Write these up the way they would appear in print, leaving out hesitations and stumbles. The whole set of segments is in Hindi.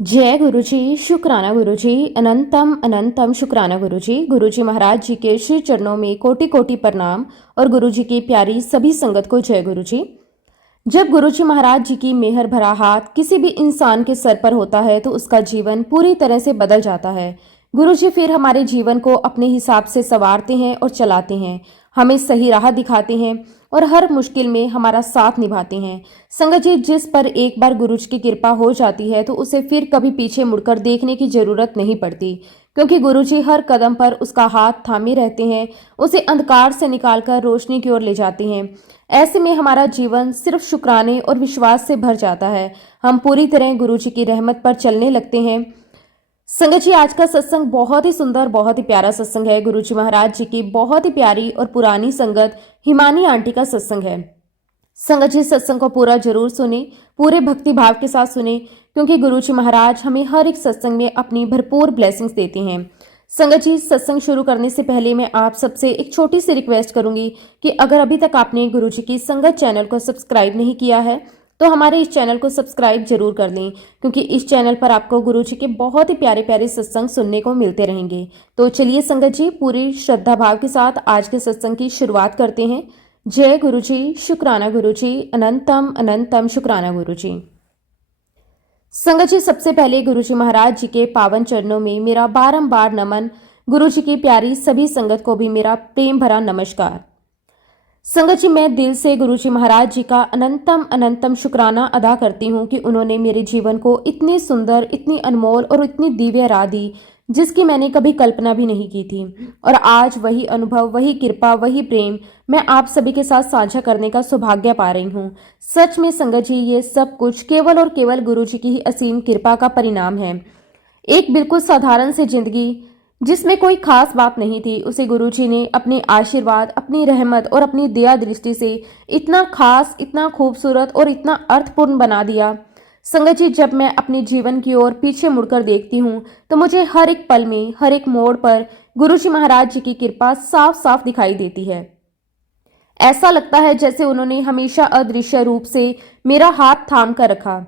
जय गुरुजी, शुक्राना गुरुजी, अनंतम अनंतम शुक्राना गुरुजी। गुरुजी महाराज जी के श्री चरणों में कोटि कोटि प्रणाम और गुरुजी की प्यारी सभी संगत को जय गुरुजी। जब गुरुजी महाराज जी की मेहर भरा हाथ किसी भी इंसान के सर पर होता है तो उसका जीवन पूरी तरह से बदल जाता है। गुरुजी फिर हमारे जीवन को अपने हिसाब से संवारते हैं और चलाते हैं, हमें सही राह दिखाते हैं और हर मुश्किल में हमारा साथ निभाते हैं। संगत जी, जिस पर एक बार गुरुजी की कृपा हो जाती है तो उसे फिर कभी पीछे मुड़कर देखने की जरूरत नहीं पड़ती, क्योंकि गुरुजी हर कदम पर उसका हाथ थामे रहते हैं, उसे अंधकार से निकालकर रोशनी की ओर ले जाते हैं। ऐसे में हमारा जीवन सिर्फ शुक्राने और विश्वास से भर जाता है। हम पूरी तरह गुरुजी की रहमत पर चलने लगते हैं। संगत जी, आज का सत्संग बहुत ही सुंदर, बहुत ही प्यारा सत्संग है। गुरुजी महाराज जी की बहुत ही प्यारी और पुरानी संगत हिमानी आंटी का सत्संग है। संगत जी, सत्संग को पूरा जरूर सुने, पूरे भक्ति भाव के साथ सुने, क्योंकि गुरुजी महाराज हमें हर एक सत्संग में अपनी भरपूर ब्लेसिंग्स देते हैं। संगत जी, सत्संग शुरू करने से पहले मैं आप सबसे एक छोटी सी रिक्वेस्ट करूंगी कि अगर अभी तक आपने गुरुजी की संगत चैनल को सब्सक्राइब नहीं किया है तो हमारे इस चैनल को सब्सक्राइब जरूर कर लें, क्योंकि इस चैनल पर आपको गुरुजी के बहुत ही प्यारे प्यारे सत्संग सुनने को मिलते रहेंगे। तो चलिए संगत जी, पूरी श्रद्धा भाव के साथ आज के सत्संग की शुरुआत करते हैं। जय गुरुजी, शुक्राना गुरुजी, अनंतम अनंतम शुक्राना गुरुजी। संगत जी, सबसे पहले गुरुजी महाराज जी के पावन चरणों में मेरा बारंबार नमन। गुरुजी की प्यारी सभी संगत को भी मेरा प्रेम भरा नमस्कार। संगत जी, मैं दिल से गुरुजी महाराज जी का अनंतम अनंतम शुक्राना अदा करती हूँ कि उन्होंने मेरे जीवन को इतनी सुंदर, इतनी अनमोल और इतनी दिव्य राह दी जिसकी मैंने कभी कल्पना भी नहीं की थी। और आज वही अनुभव, वही कृपा, वही प्रेम मैं आप सभी के साथ साझा करने का सौभाग्य पा रही हूँ। सच में संगत जी, ये सब कुछ केवल और केवल गुरुजी की ही असीम कृपा का परिणाम है। एक बिल्कुल साधारण सी जिंदगी जिसमें कोई खास बात नहीं थी, उसे गुरुजी ने अपने आशीर्वाद, अपनी रहमत और अपनी दया दृष्टि से इतना खास, इतना खूबसूरत और इतना अर्थपूर्ण बना दिया। संगत जी, जब मैं अपने जीवन की ओर पीछे मुड़कर देखती हूँ तो मुझे हर एक पल में, हर एक मोड़ पर गुरुजी महाराज जी की कृपा साफ साफ दिखाई देती है। ऐसा लगता है जैसे उन्होंने हमेशा अदृश्य रूप से मेरा हाथ थाम कर रखा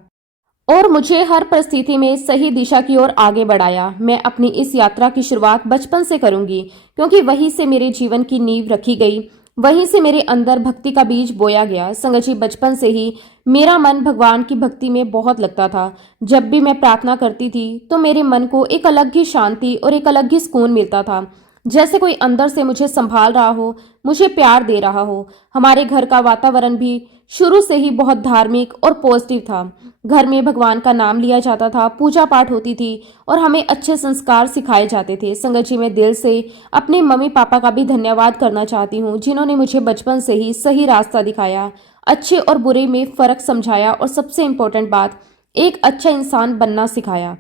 और मुझे हर परिस्थिति में सही दिशा की ओर आगे बढ़ाया। मैं अपनी इस यात्रा की शुरुआत बचपन से करूंगी, क्योंकि वहीं से मेरे जीवन की नींव रखी गई, वहीं से मेरे अंदर भक्ति का बीज बोया गया। संगत जी, बचपन से ही मेरा मन भगवान की भक्ति में बहुत लगता था। जब भी मैं प्रार्थना करती थी तो मेरे मन को एक अलग ही शांति और एक अलग ही सुकून मिलता था, जैसे कोई अंदर से मुझे संभाल रहा हो, मुझे प्यार दे रहा हो। हमारे घर का वातावरण भी शुरू से ही बहुत धार्मिक और पॉजिटिव था। घर में भगवान का नाम लिया जाता था, पूजा पाठ होती थी और हमें अच्छे संस्कार सिखाए जाते थे। संगत जी, मैं दिल से अपने मम्मी पापा का भी धन्यवाद करना चाहती हूँ, जिन्होंने मुझे बचपन से ही सही रास्ता दिखाया, अच्छे और बुरे में फर्क समझाया और सबसे इम्पोर्टेंट बात, एक अच्छा इंसान बनना सिखाया।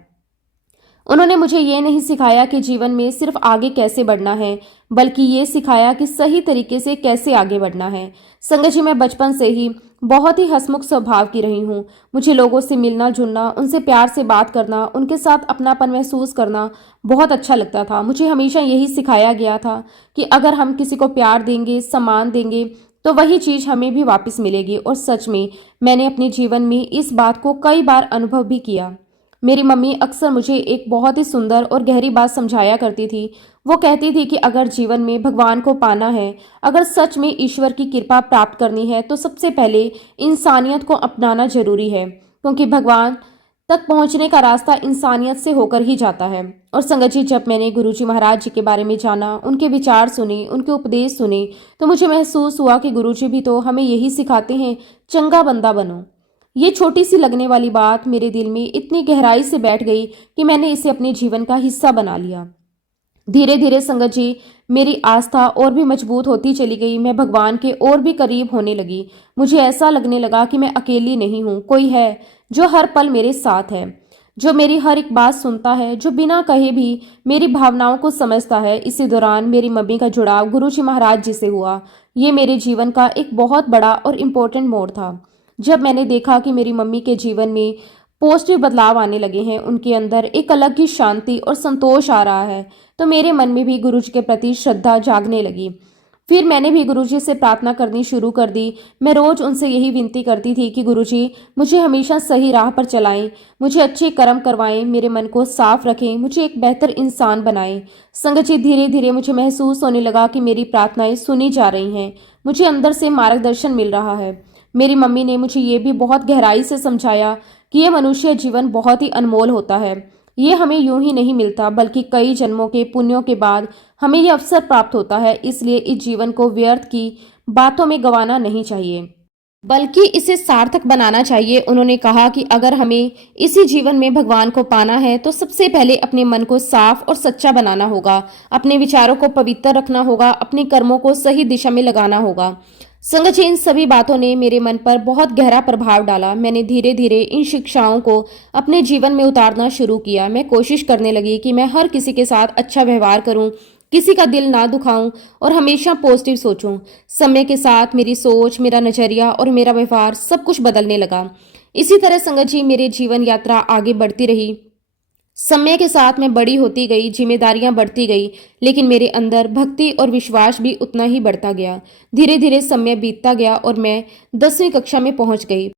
उन्होंने मुझे ये नहीं सिखाया कि जीवन में सिर्फ आगे कैसे बढ़ना है, बल्कि ये सिखाया कि सही तरीके से कैसे आगे बढ़ना है। संगत जी, मैं बचपन से ही बहुत ही हंसमुख स्वभाव की रही हूँ। मुझे लोगों से मिलना जुलना, उनसे प्यार से बात करना, उनके साथ अपनापन महसूस करना बहुत अच्छा लगता था। मुझे हमेशा यही सिखाया गया था कि अगर हम किसी को प्यार देंगे, सम्मान देंगे, तो वही चीज़ हमें भी वापस मिलेगी। और सच में मैंने अपने जीवन में इस बात को कई बार अनुभव भी किया। मेरी मम्मी अक्सर मुझे एक बहुत ही सुंदर और गहरी बात समझाया करती थी। वो कहती थी कि अगर जीवन में भगवान को पाना है, अगर सच में ईश्वर की कृपा प्राप्त करनी है, तो सबसे पहले इंसानियत को अपनाना जरूरी है, क्योंकि भगवान तक पहुंचने का रास्ता इंसानियत से होकर ही जाता है। और संगत जी, जब मैंने गुरुजी महाराज जी के बारे में जाना, उनके विचार सुने, उनके उपदेश सुने, तो मुझे महसूस हुआ कि गुरुजी भी तो हमें यही सिखाते हैं, चंगा बंदा बनो। ये छोटी सी लगने वाली बात मेरे दिल में इतनी गहराई से बैठ गई कि मैंने इसे अपने जीवन का हिस्सा बना लिया। धीरे धीरे संगत जी, मेरी आस्था और भी मजबूत होती चली गई। मैं भगवान के और भी करीब होने लगी। मुझे ऐसा लगने लगा कि मैं अकेली नहीं हूँ, कोई है जो हर पल मेरे साथ है, जो मेरी हर एक बात सुनता है, जो बिना कहे भी मेरी भावनाओं को समझता है। इसी दौरान मेरी मम्मी का जुड़ाव गुरुजी महाराज जी से हुआ। ये मेरे जीवन का एक बहुत बड़ा और इम्पोर्टेंट मोड़ था। जब मैंने देखा कि मेरी मम्मी के जीवन में पॉजिटिव बदलाव आने लगे हैं, उनके अंदर एक अलग ही शांति और संतोष आ रहा है, तो मेरे मन में भी गुरुजी के प्रति श्रद्धा जागने लगी। फिर मैंने भी गुरुजी से प्रार्थना करनी शुरू कर दी। मैं रोज उनसे यही विनती करती थी कि गुरुजी मुझे हमेशा सही राह पर चलाएं, मुझे अच्छे कर्म करवाएं, मेरे मन को साफ रखें, मुझे एक बेहतर इंसान बनाएं। संगत जी, धीरे धीरे मुझे महसूस होने लगा कि मेरी प्रार्थनाएं सुनी जा रही हैं, मुझे अंदर से मार्गदर्शन मिल रहा है। मेरी मम्मी ने मुझे ये भी बहुत गहराई से समझाया कि ये मनुष्य जीवन बहुत ही अनमोल होता है। ये हमें यूं ही नहीं मिलता, बल्कि कई जन्मों के पुण्यों के बाद हमें ये अवसर प्राप्त होता है। इसलिए इस जीवन को व्यर्थ की बातों में गंवाना नहीं चाहिए, बल्कि इसे सार्थक बनाना चाहिए। उन्होंने कहा कि अगर हमें इसी जीवन में भगवान को पाना है तो सबसे पहले अपने मन को साफ और सच्चा बनाना होगा, अपने विचारों को पवित्र रखना होगा, अपने कर्मों को सही दिशा में लगाना होगा। संगत जी, इन सभी बातों ने मेरे मन पर बहुत गहरा प्रभाव डाला। मैंने धीरे धीरे इन शिक्षाओं को अपने जीवन में उतारना शुरू किया। मैं कोशिश करने लगी कि मैं हर किसी के साथ अच्छा व्यवहार करूं, किसी का दिल ना दुखाऊं और हमेशा पॉजिटिव सोचूं। समय के साथ मेरी सोच, मेरा नजरिया और मेरा व्यवहार सब कुछ बदलने लगा। इसी तरह संगत जी, मेरी जीवन यात्रा आगे बढ़ती रही। समय के साथ मैं बड़ी होती गई, जिम्मेदारियां बढ़ती गई, लेकिन मेरे अंदर भक्ति और विश्वास भी उतना ही बढ़ता गया। धीरे धीरे समय बीतता गया और मैं 10वीं कक्षा में पहुंच गई।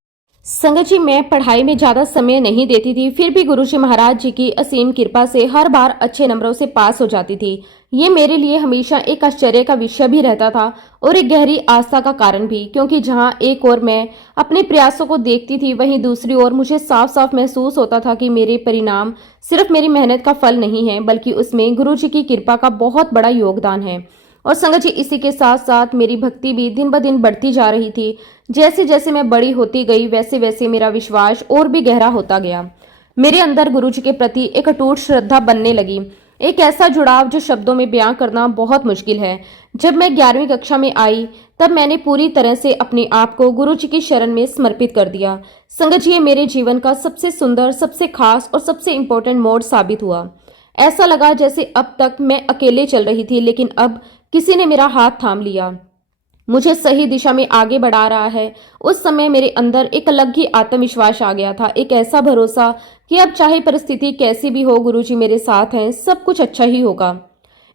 संगत जी, मैं पढ़ाई में ज्यादा समय नहीं देती थी, फिर भी गुरुजी महाराज जी की असीम कृपा से हर बार अच्छे नंबरों से पास हो जाती थी। ये मेरे लिए हमेशा एक आश्चर्य का विषय भी रहता था और एक गहरी आस्था का कारण भी, क्योंकि जहाँ एक ओर मैं अपने प्रयासों को देखती थी, वहीं दूसरी ओर मुझे साफ साफ महसूस होता था कि मेरे परिणाम सिर्फ मेरी मेहनत का फल नहीं है, बल्कि उसमें गुरुजी की कृपा का बहुत बड़ा योगदान है। और संगत जी, इसी के साथ साथ मेरी भक्ति भी दिन ब दिन बढ़ती जा रही थी। जैसे जैसे मैं बड़ी होती गई, वैसे वैसे मेरा विश्वास और भी गहरा होता गया। मेरे अंदर गुरुजी के प्रति एक अटूट श्रद्धा बनने लगी, एक ऐसा जुड़ाव जो शब्दों में बयां करना बहुत मुश्किल है। जब मैं 11वीं कक्षा में आई, तब मैंने पूरी तरह से अपने आप को गुरुजी की शरण में समर्पित कर दिया। संगत जी, ये मेरे जीवन का सबसे सुंदर, सबसे खास और सबसे इम्पोर्टेंट मोड़ साबित हुआ। ऐसा लगा जैसे अब तक मैं अकेले चल रही थी, लेकिन अब किसी ने मेरा हाथ थाम लिया, मुझे सही दिशा में आगे बढ़ा रहा है। उस समय मेरे अंदर एक अलग ही आत्मविश्वास आ गया था, एक ऐसा भरोसा कि अब चाहे परिस्थिति कैसी भी हो, गुरुजी मेरे साथ हैं, सब कुछ अच्छा ही होगा।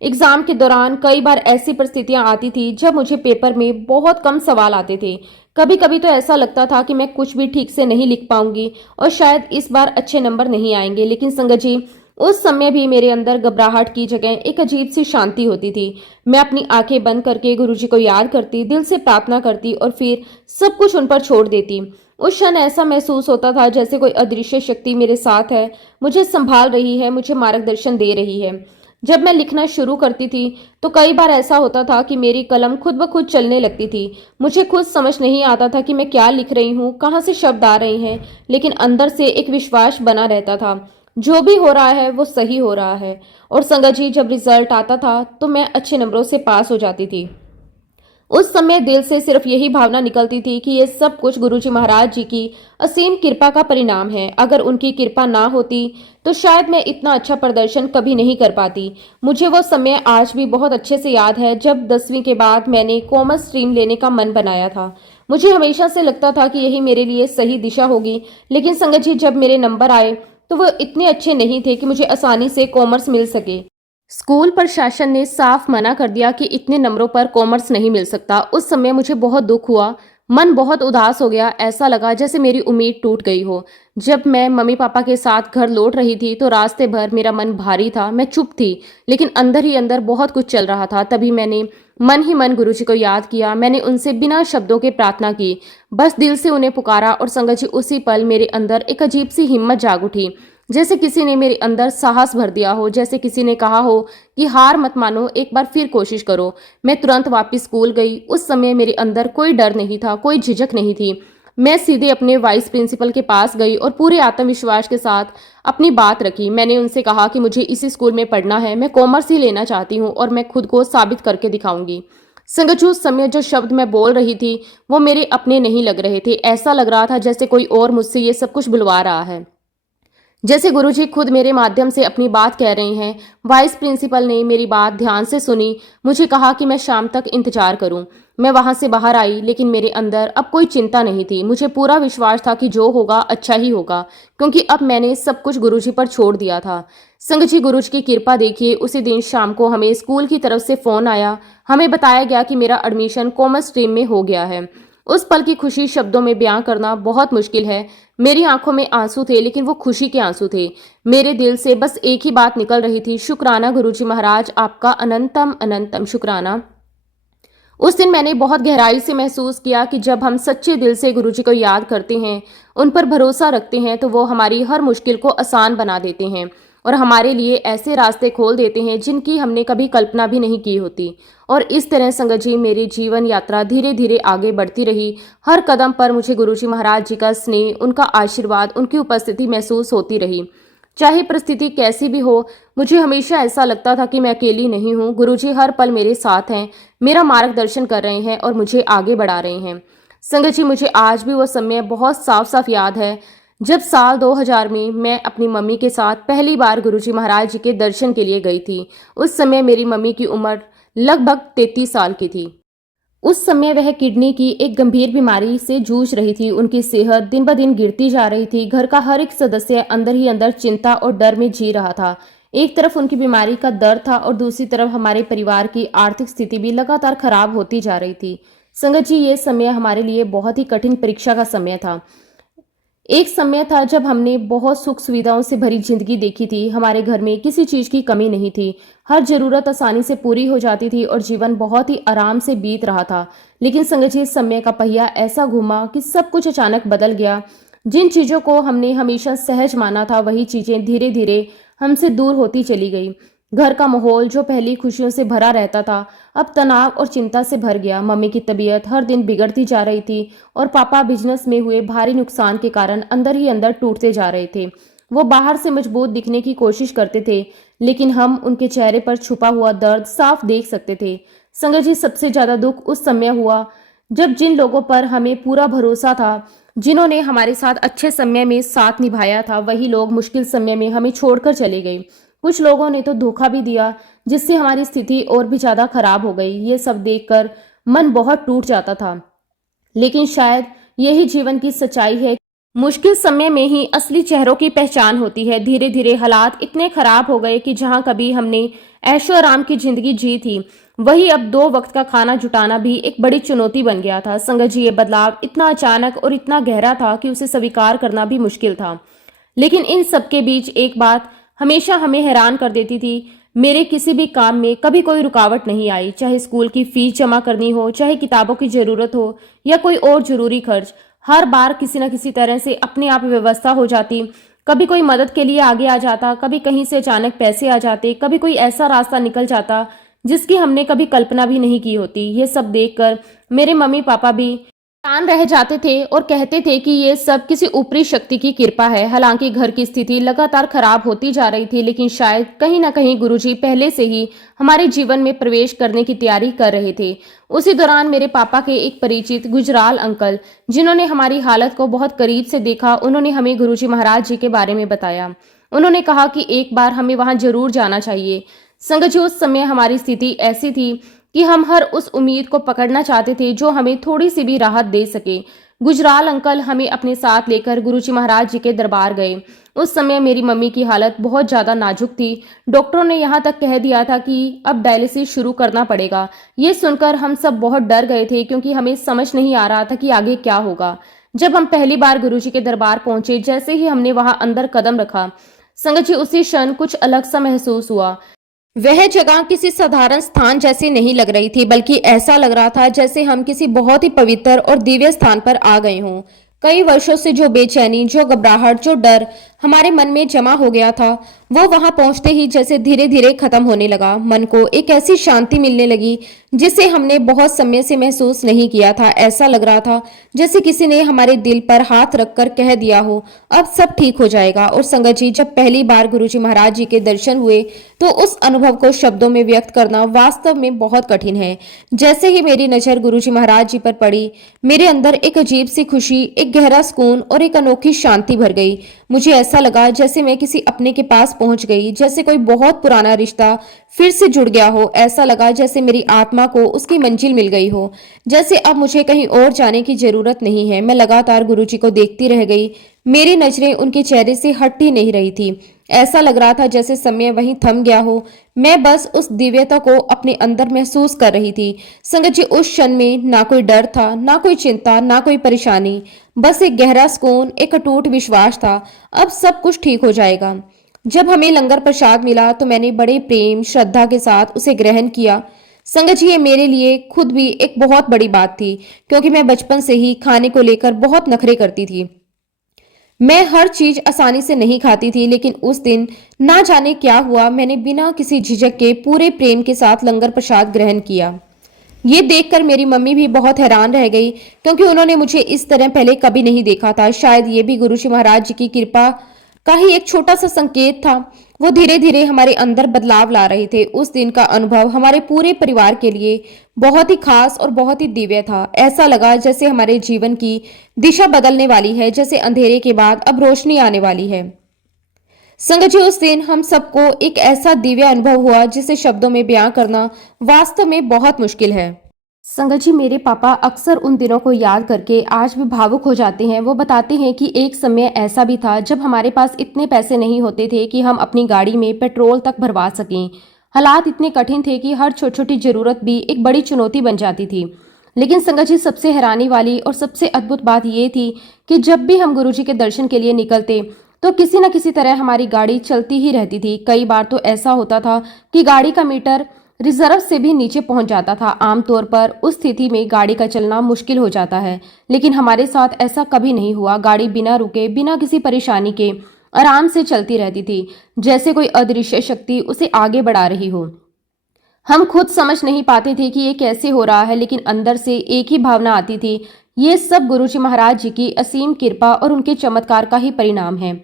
एग्जाम के दौरान कई बार ऐसी परिस्थितियां आती थी जब मुझे पेपर में बहुत कम सवाल आते थे। कभी कभी तो ऐसा लगता था कि मैं कुछ भी ठीक से नहीं लिख पाऊंगी और शायद इस बार अच्छे नंबर नहीं आएंगे। लेकिन संगत जी, उस समय भी मेरे अंदर घबराहट की जगह एक अजीब सी शांति होती थी। मैं अपनी आंखें बंद करके गुरुजी को याद करती, दिल से प्रार्थना करती और फिर सब कुछ उन पर छोड़ देती। उस क्षण ऐसा महसूस होता था जैसे कोई अदृश्य शक्ति मेरे साथ है, मुझे संभाल रही है, मुझे मार्गदर्शन दे रही है। जब मैं लिखना शुरू करती थी तो कई बार ऐसा होता था कि मेरी कलम खुद ब खुद चलने लगती थी। मुझे खुद समझ नहीं आता था कि मैं क्या लिख रही हूँ, कहाँ से शब्द आ रहे हैं, लेकिन अंदर से एक विश्वास बना रहता था, जो भी हो रहा है वो सही हो रहा है। और संगत जी, जब रिजल्ट आता था तो मैं अच्छे नंबरों से पास हो जाती थी। उस समय दिल से सिर्फ यही भावना निकलती थी कि ये सब कुछ गुरुजी महाराज जी की असीम कृपा का परिणाम है। अगर उनकी कृपा ना होती तो शायद मैं इतना अच्छा प्रदर्शन कभी नहीं कर पाती। मुझे वो समय आज भी बहुत अच्छे से याद है जब 10वीं के बाद मैंने कॉमर्स स्ट्रीम लेने का मन बनाया था। मुझे हमेशा से लगता था कि यही मेरे लिए सही दिशा होगी, लेकिन संगत जी, जब मेरे नंबर आए तो वो इतने अच्छे नहीं थे कि मुझे आसानी से कॉमर्स मिल सके। स्कूल प्रशासन ने साफ मना कर दिया कि इतने नंबरों पर कॉमर्स नहीं मिल सकता। उस समय मुझे बहुत दुख हुआ, मन बहुत उदास हो गया, ऐसा लगा जैसे मेरी उम्मीद टूट गई हो। जब मैं मम्मी पापा के साथ घर लौट रही थी तो रास्ते भर मेरा मन भारी था। मैं चुप थी, लेकिन अंदर ही अंदर बहुत कुछ चल रहा था। तभी मैंने मन ही मन गुरुजी को याद किया। मैंने उनसे बिना शब्दों के प्रार्थना की, बस दिल से उन्हें पुकारा। और संगत जी, उसी पल मेरे अंदर एक अजीब सी हिम्मत जाग उठी, जैसे किसी ने मेरे अंदर साहस भर दिया हो, जैसे किसी ने कहा हो कि हार मत मानो, एक बार फिर कोशिश करो। मैं तुरंत वापस स्कूल गई। उस समय मेरे अंदर कोई डर नहीं था, कोई झिझक नहीं थी। मैं सीधे अपने वाइस प्रिंसिपल के पास गई और पूरे आत्मविश्वास के साथ अपनी बात रखी। मैंने उनसे कहा कि मुझे इसी स्कूल में पढ़ना है, मैं कॉमर्स ही लेना चाहती हूँ और मैं खुद को साबित करके दिखाऊंगी। संगत जी, उस समय जो शब्द मैं बोल रही थी वो मेरे अपने नहीं लग रहे थे। ऐसा लग रहा था जैसे कोई और मुझसे ये सब कुछ बुलवा रहा है। जैसे गुरुजी खुद मेरे माध्यम से अपनी बात कह रहे हैं। वाइस प्रिंसिपल ने मेरी बात ध्यान से सुनी, मुझे कहा कि मैं शाम तक इंतजार करूं। मैं वहां से बाहर आई, लेकिन मेरे अंदर अब कोई चिंता नहीं थी। मुझे पूरा विश्वास था कि जो होगा अच्छा ही होगा, क्योंकि अब मैंने सब कुछ गुरुजी पर छोड़ दिया था। संगत जी, गुरुजी की कृपा देखिए, उसी दिन शाम को हमें स्कूल की तरफ से फोन आया। हमें बताया गया कि मेरा एडमिशन कॉमर्स स्ट्रीम में हो गया है। उस पल की खुशी शब्दों में बयां करना बहुत मुश्किल है। मेरी आंखों में आंसू थे, लेकिन वो खुशी के आंसू थे। मेरे दिल से बस एक ही बात निकल रही थी, शुक्राना गुरुजी महाराज, आपका अनंतम अनंतम शुक्राना। उस दिन मैंने बहुत गहराई से महसूस किया कि जब हम सच्चे दिल से गुरुजी को याद करते हैं, उन पर भरोसा रखते हैं, तो वो हमारी हर मुश्किल को आसान बना देते हैं और हमारे लिए ऐसे रास्ते खोल देते हैं जिनकी हमने कभी कल्पना भी नहीं की होती। और इस तरह संगत जी, मेरी जीवन यात्रा धीरे धीरे आगे बढ़ती रही। हर कदम पर मुझे गुरुजी महाराज जी का स्नेह, उनका आशीर्वाद, उनकी उपस्थिति महसूस होती रही। चाहे परिस्थिति कैसी भी हो, मुझे हमेशा ऐसा लगता था कि मैं अकेली नहीं हूँ। गुरुजी हर पल मेरे साथ हैं, मेरा मार्गदर्शन कर रहे हैं और मुझे आगे बढ़ा रहे हैं। संगत जी, मुझे आज भी वो समय बहुत साफ साफ याद है, जब साल 2000 में मैं अपनी मम्मी के साथ पहली बार गुरुजी महाराज जी के दर्शन के लिए गई थी। उस समय मेरी मम्मी की उम्र लगभग 33 साल की थी। उस समय वह किडनी की एक गंभीर बीमारी से जूझ रही थी। उनकी सेहत दिन ब दिन गिरती जा रही थी। घर का हर एक सदस्य अंदर ही अंदर चिंता और डर में जी रहा था। एक तरफ उनकी बीमारी का दर्द था और दूसरी तरफ हमारे परिवार की आर्थिक स्थिति भी लगातार खराब होती जा रही थी। संगत जी, ये समय हमारे लिए बहुत ही कठिन परीक्षा का समय था। एक समय था जब हमने बहुत सुख सुविधाओं से भरी जिंदगी देखी थी। हमारे घर में किसी चीज की कमी नहीं थी, हर जरूरत आसानी से पूरी हो जाती थी और जीवन बहुत ही आराम से बीत रहा था। लेकिन संगत जी, इस समय का पहिया ऐसा घूमा कि सब कुछ अचानक बदल गया। जिन चीजों को हमने हमेशा सहज माना था, वही चीजें धीरे धीरे हमसे दूर होती चली गई। घर का माहौल जो पहली खुशियों से भरा रहता था, अब तनाव और चिंता से भर गया। मम्मी की तबीयत हर दिन बिगड़ती जा रही थी और पापा बिजनेस में हुए भारी नुकसान के कारण अंदर ही अंदर टूटते जा रहे थे। वो बाहर से मजबूत दिखने की कोशिश करते थे, लेकिन हम उनके चेहरे पर छुपा हुआ दर्द साफ देख सकते थे। संगत जी, सबसे ज्यादा दुख उस समय हुआ जब जिन लोगों पर हमें पूरा भरोसा था, जिन्होंने हमारे साथ अच्छे समय में साथ निभाया था, वही लोग मुश्किल समय में हमें छोड़कर चले गए। कुछ लोगों ने तो धोखा भी दिया, जिससे हमारी स्थिति और भी ज्यादा खराब हो गई। ये सब देखकर मन बहुत टूट जाता था, लेकिन शायद यही जीवन की सच्चाई है। मुश्किल समय में ही असली चेहरों की पहचान होती है। धीरे धीरे हालात इतने खराब हो गए कि जहां कभी हमने ऐशो आराम की जिंदगी जी थी, वही अब 2 वक्त का खाना जुटाना भी एक बड़ी चुनौती बन गया था। संगत जी, ये बदलाव इतना अचानक और इतना गहरा था कि उसे स्वीकार करना भी मुश्किल था। लेकिन इन सबके बीच एक बात हमेशा हमें हैरान कर देती थी, मेरे किसी भी काम में कभी कोई रुकावट नहीं आई। चाहे स्कूल की फीस जमा करनी हो, चाहे किताबों की जरूरत हो या कोई और जरूरी खर्च, हर बार किसी न किसी तरह से अपने आप व्यवस्था हो जाती। कभी कोई मदद के लिए आगे आ जाता, कभी कहीं से अचानक पैसे आ जाते, कभी कोई ऐसा रास्ता निकल जाता जिसकी हमने कभी कल्पना भी नहीं की होती। ये सब देखकर मेरे मम्मी पापा भी हैरान रह जाते थे और कहते थे कि ये सब किसी ऊपरी शक्ति की कृपा है। हालांकि घर की स्थिति लगातार खराब होती जा रही थी, लेकिन शायद कहीं ना कहीं गुरुजी पहले से ही हमारे जीवन में प्रवेश करने की तैयारी कर रहे थे। उसी दौरान मेरे पापा के एक परिचित गुजराल अंकल, जिन्होंने हमारी हालत को बहुत करीब से देखा, उन्होंने हमें गुरुजी महाराज जी के बारे में बताया। उन्होंने कहा कि एक बार हमें वहां जरूर जाना चाहिए। संगत जी, उस समय हमारी स्थिति ऐसी थी कि हम हर उस उम्मीद को पकड़ना चाहते थे जो हमें थोड़ी सी भी राहत दे सके। गुजराल अंकल हमें अपने साथ लेकर गुरुजी महाराज जी के दरबार गए। उस समय मेरी मम्मी की हालत बहुत ज्यादा नाजुक थी। डॉक्टरों ने यहाँ तक कह दिया था कि अब डायलिसिस शुरू करना पड़ेगा। ये सुनकर हम सब बहुत डर गए थे, क्योंकि हमें समझ नहीं आ रहा था कि आगे क्या होगा। जब हम पहली बार गुरुजी के दरबार पहुंचे, जैसे ही हमने वहां अंदर कदम रखा, संगत जी, उसी क्षण कुछ अलग सा महसूस हुआ। वह जगह किसी साधारण स्थान जैसी नहीं लग रही थी, बल्कि ऐसा लग रहा था जैसे हम किसी बहुत ही पवित्र और दिव्य स्थान पर आ गए हों। कई वर्षों से जो बेचैनी, जो घबराहट, जो डर हमारे मन में जमा हो गया था, वो वहां पहुंचते ही जैसे धीरे धीरे खत्म होने लगा। मन को एक ऐसी शांति मिलने लगी जिसे हमने बहुत समय से महसूस नहीं किया था। ऐसा लग रहा था जैसे किसी ने हमारे दिल पर हाथ रखकर कह दिया हो, अब सब ठीक हो जाएगा। और संगत जी, जब पहली बार गुरुजी महाराज जी के दर्शन हुए, तो उस अनुभव को शब्दों में व्यक्त करना वास्तव में बहुत कठिन है। जैसे ही मेरी नजर गुरुजी महाराज जी पर पड़ी, मेरे अंदर एक अजीब सी खुशी, एक गहरा सुकून और एक अनोखी शांति भर गई। मुझे ऐसा ऐसा लगा जैसे मैं किसी अपने के पास पहुंच गई, जैसे कोई बहुत पुराना रिश्ता फिर से जुड़ गया हो। ऐसा लगा जैसे मेरी आत्मा को उसकी मंजिल मिल गई हो, जैसे अब मुझे कहीं और जाने की जरूरत नहीं है। मैं लगातार गुरुजी को देखती रह गई। मेरी नजरें उनके चेहरे से हट ही नहीं रही थी। ऐसा लग रहा था जैसे समय वहीं थम गया हो। मैं बस उस दिव्यता को अपने अंदर महसूस कर रही थी। संगत जी, उस क्षण में ना कोई डर था, ना कोई चिंता, ना कोई परेशानी, बस एक गहरा सुकून, एक अटूट विश्वास था, अब सब कुछ ठीक हो जाएगा। जब हमें लंगर प्रसाद मिला तो मैंने बड़े प्रेम श्रद्धा के साथ उसे ग्रहण किया। संगत जी, ये मेरे लिए खुद भी एक बहुत बड़ी बात थी, क्योंकि मैं बचपन से ही खाने को लेकर बहुत नखरे करती थी। मैं हर चीज आसानी से नहीं खाती थी, लेकिन उस दिन ना जाने क्या हुआ, मैंने बिना किसी झिझक के पूरे प्रेम के साथ लंगर प्रसाद ग्रहण किया। ये देखकर मेरी मम्मी भी बहुत हैरान रह गई, क्योंकि उन्होंने मुझे इस तरह पहले कभी नहीं देखा था। शायद ये भी गुरु जी महाराज जी की कृपा का ही एक छोटा सा संकेत था। वो धीरे धीरे हमारे अंदर बदलाव ला रहे थे। उस दिन का अनुभव हमारे पूरे परिवार के लिए बहुत ही खास और बहुत ही दिव्य था। ऐसा लगा जैसे हमारे जीवन की दिशा बदलने वाली है, जैसे अंधेरे के बाद अब रोशनी आने वाली है। संगत जी, उस दिन हम सबको एक ऐसा दिव्य अनुभव हुआ जिसे शब्दों में बयां करना वास्तव में बहुत मुश्किल है। संगत जी, मेरे पापा अक्सर उन दिनों को याद करके आज भी भावुक हो जाते हैं। वो बताते हैं कि एक समय ऐसा भी था जब हमारे पास इतने पैसे नहीं होते थे कि हम अपनी गाड़ी में पेट्रोल तक भरवा सकें। हालात इतने कठिन थे कि हर छोटी छोटी जरूरत भी एक बड़ी चुनौती बन जाती थी। लेकिन संगत जी, सबसे हैरानी वाली और सबसे अद्भुत बात ये थी कि जब भी हम गुरुजी के दर्शन के लिए निकलते तो किसी न किसी तरह हमारी गाड़ी चलती ही रहती थी। कई बार तो ऐसा होता था कि गाड़ी का मीटर रिजर्व से भी नीचे पहुंच जाता था। आमतौर पर उस स्थिति में गाड़ी का चलना मुश्किल हो जाता है, लेकिन हमारे साथ ऐसा कभी नहीं हुआ। गाड़ी बिना रुके, बिना किसी परेशानी के आराम से चलती रहती थी, जैसे कोई अदृश्य शक्ति उसे आगे बढ़ा रही हो। हम खुद समझ नहीं पाते थे कि ये कैसे हो रहा है, लेकिन अंदर से एक ही भावना आती थी, ये सब गुरुजी महाराज जी की असीम कृपा और उनके चमत्कार का ही परिणाम है।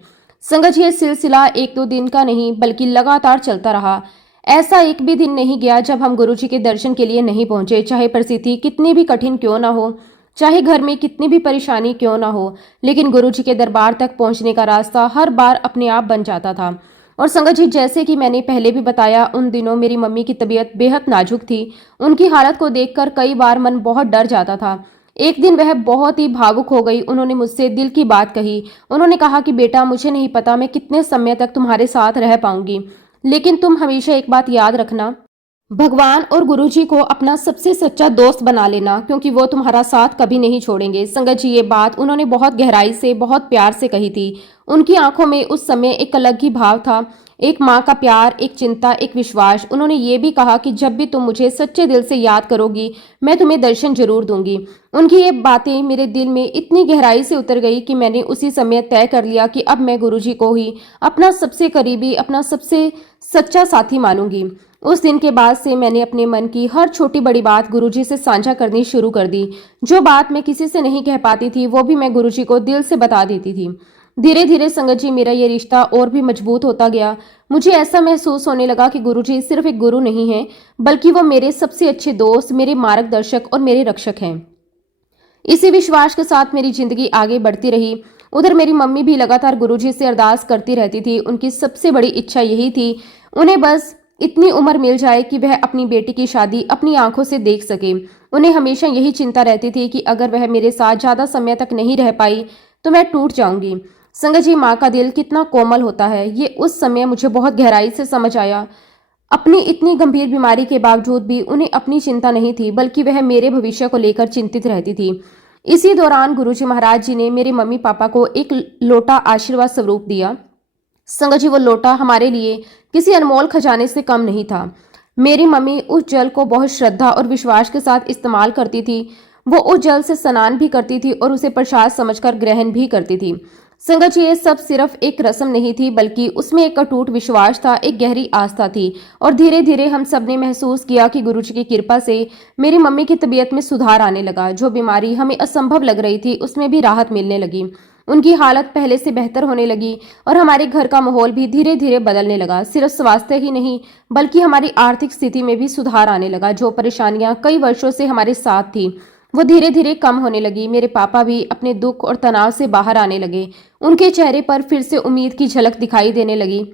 संगत जी, ये सिलसिला एक दो दिन का नहीं बल्कि लगातार चलता रहा। ऐसा एक भी दिन नहीं गया जब हम गुरुजी के दर्शन के लिए नहीं पहुंचे, चाहे परिस्थिति कितनी भी कठिन क्यों ना हो, चाहे घर में कितनी भी परेशानी क्यों ना हो, लेकिन गुरुजी के दरबार तक पहुंचने का रास्ता हर बार अपने आप बन जाता था। और संगत जी, जैसे कि मैंने पहले भी बताया, उन दिनों मेरी मम्मी की तबीयत बेहद नाजुक थी। उनकी हालत को देखकर कई बार मन बहुत डर जाता था। एक दिन वह बहुत ही भावुक हो गई। उन्होंने मुझसे दिल की बात कही। उन्होंने कहा कि बेटा, मुझे नहीं पता मैं कितने समय तक तुम्हारे साथ रह पाऊंगी, लेकिन तुम हमेशा एक बात याद रखना, भगवान और गुरुजी को अपना सबसे सच्चा दोस्त बना लेना, क्योंकि वो तुम्हारा साथ कभी नहीं छोड़ेंगे। संगत जी, ये बात उन्होंने बहुत गहराई से, बहुत प्यार से कही थी। उनकी आंखों में उस समय एक अलग ही भाव था, एक माँ का प्यार, एक चिंता, एक विश्वास। उन्होंने ये भी कहा कि जब भी तुम मुझे सच्चे दिल से याद करोगी, मैं तुम्हें दर्शन जरूर दूंगी। उनकी ये बातें मेरे दिल में इतनी गहराई से उतर गई कि मैंने उसी समय तय कर लिया कि अब मैं गुरुजी को ही अपना सबसे करीबी, अपना सबसे सच्चा साथी मानूंगी। उस दिन के बाद से मैंने अपने मन की हर छोटी बड़ी बात गुरुजी से साझा करनी शुरू कर दी। जो बात मैं किसी से नहीं कह पाती थी, वो भी मैं गुरुजी को दिल से बता देती थी। धीरे धीरे संगत जी, मेरा ये रिश्ता और भी मजबूत होता गया। मुझे ऐसा महसूस होने लगा कि गुरुजी सिर्फ एक गुरु नहीं है, बल्कि वो मेरे सबसे अच्छे दोस्त, मेरे मार्गदर्शक और मेरे रक्षक हैं। इसी विश्वास के साथ मेरी जिंदगी आगे बढ़ती रही। उधर मेरी मम्मी भी लगातार गुरुजी से अरदास करती रहती थी। उनकी सबसे बड़ी इच्छा यही थी, उन्हें बस इतनी उम्र मिल जाए कि वह अपनी बेटी की शादी अपनी आंखों से देख सके। उन्हें हमेशा यही चिंता रहती थी कि अगर वह मेरे साथ ज्यादा समय तक नहीं रह पाई तो मैं टूट जाऊंगी। संगत जी, माँ का दिल कितना कोमल होता है, ये उस समय मुझे बहुत गहराई से समझ आया। अपनी इतनी गंभीर बीमारी के बावजूद भी उन्हें अपनी चिंता नहीं थी, बल्कि वह मेरे भविष्य को लेकर चिंतित रहती थी। इसी दौरान गुरुजी महाराज जी ने मेरे मम्मी पापा को एक लोटा आशीर्वाद स्वरूप दिया। संगत जी, वो लोटा हमारे लिए किसी अनमोल खजाने से कम नहीं था। मेरी मम्मी उस जल को बहुत श्रद्धा और विश्वास के साथ इस्तेमाल करती थी। वो उस जल से स्नान भी करती थी और उसे प्रसाद समझकर ग्रहण भी करती थी। संगत जी, ये सब सिर्फ एक रस्म नहीं थी, बल्कि उसमें एक अटूट विश्वास था, एक गहरी आस्था थी। और धीरे धीरे हम सब ने महसूस किया कि गुरुजी की कृपा से मेरी मम्मी की तबीयत में सुधार आने लगा। जो बीमारी हमें असंभव लग रही थी, उसमें भी राहत मिलने लगी। उनकी हालत पहले से बेहतर होने लगी और हमारे घर का माहौल भी धीरे धीरे बदलने लगा। सिर्फ स्वास्थ्य ही नहीं, बल्कि हमारी आर्थिक स्थिति में भी सुधार आने लगा। जो परेशानियां कई वर्षों से हमारे साथ थी, वो धीरे धीरे कम होने लगी। मेरे पापा भी अपने दुख और तनाव से बाहर आने लगे। उनके चेहरे पर फिर से उम्मीद की झलक दिखाई देने लगी।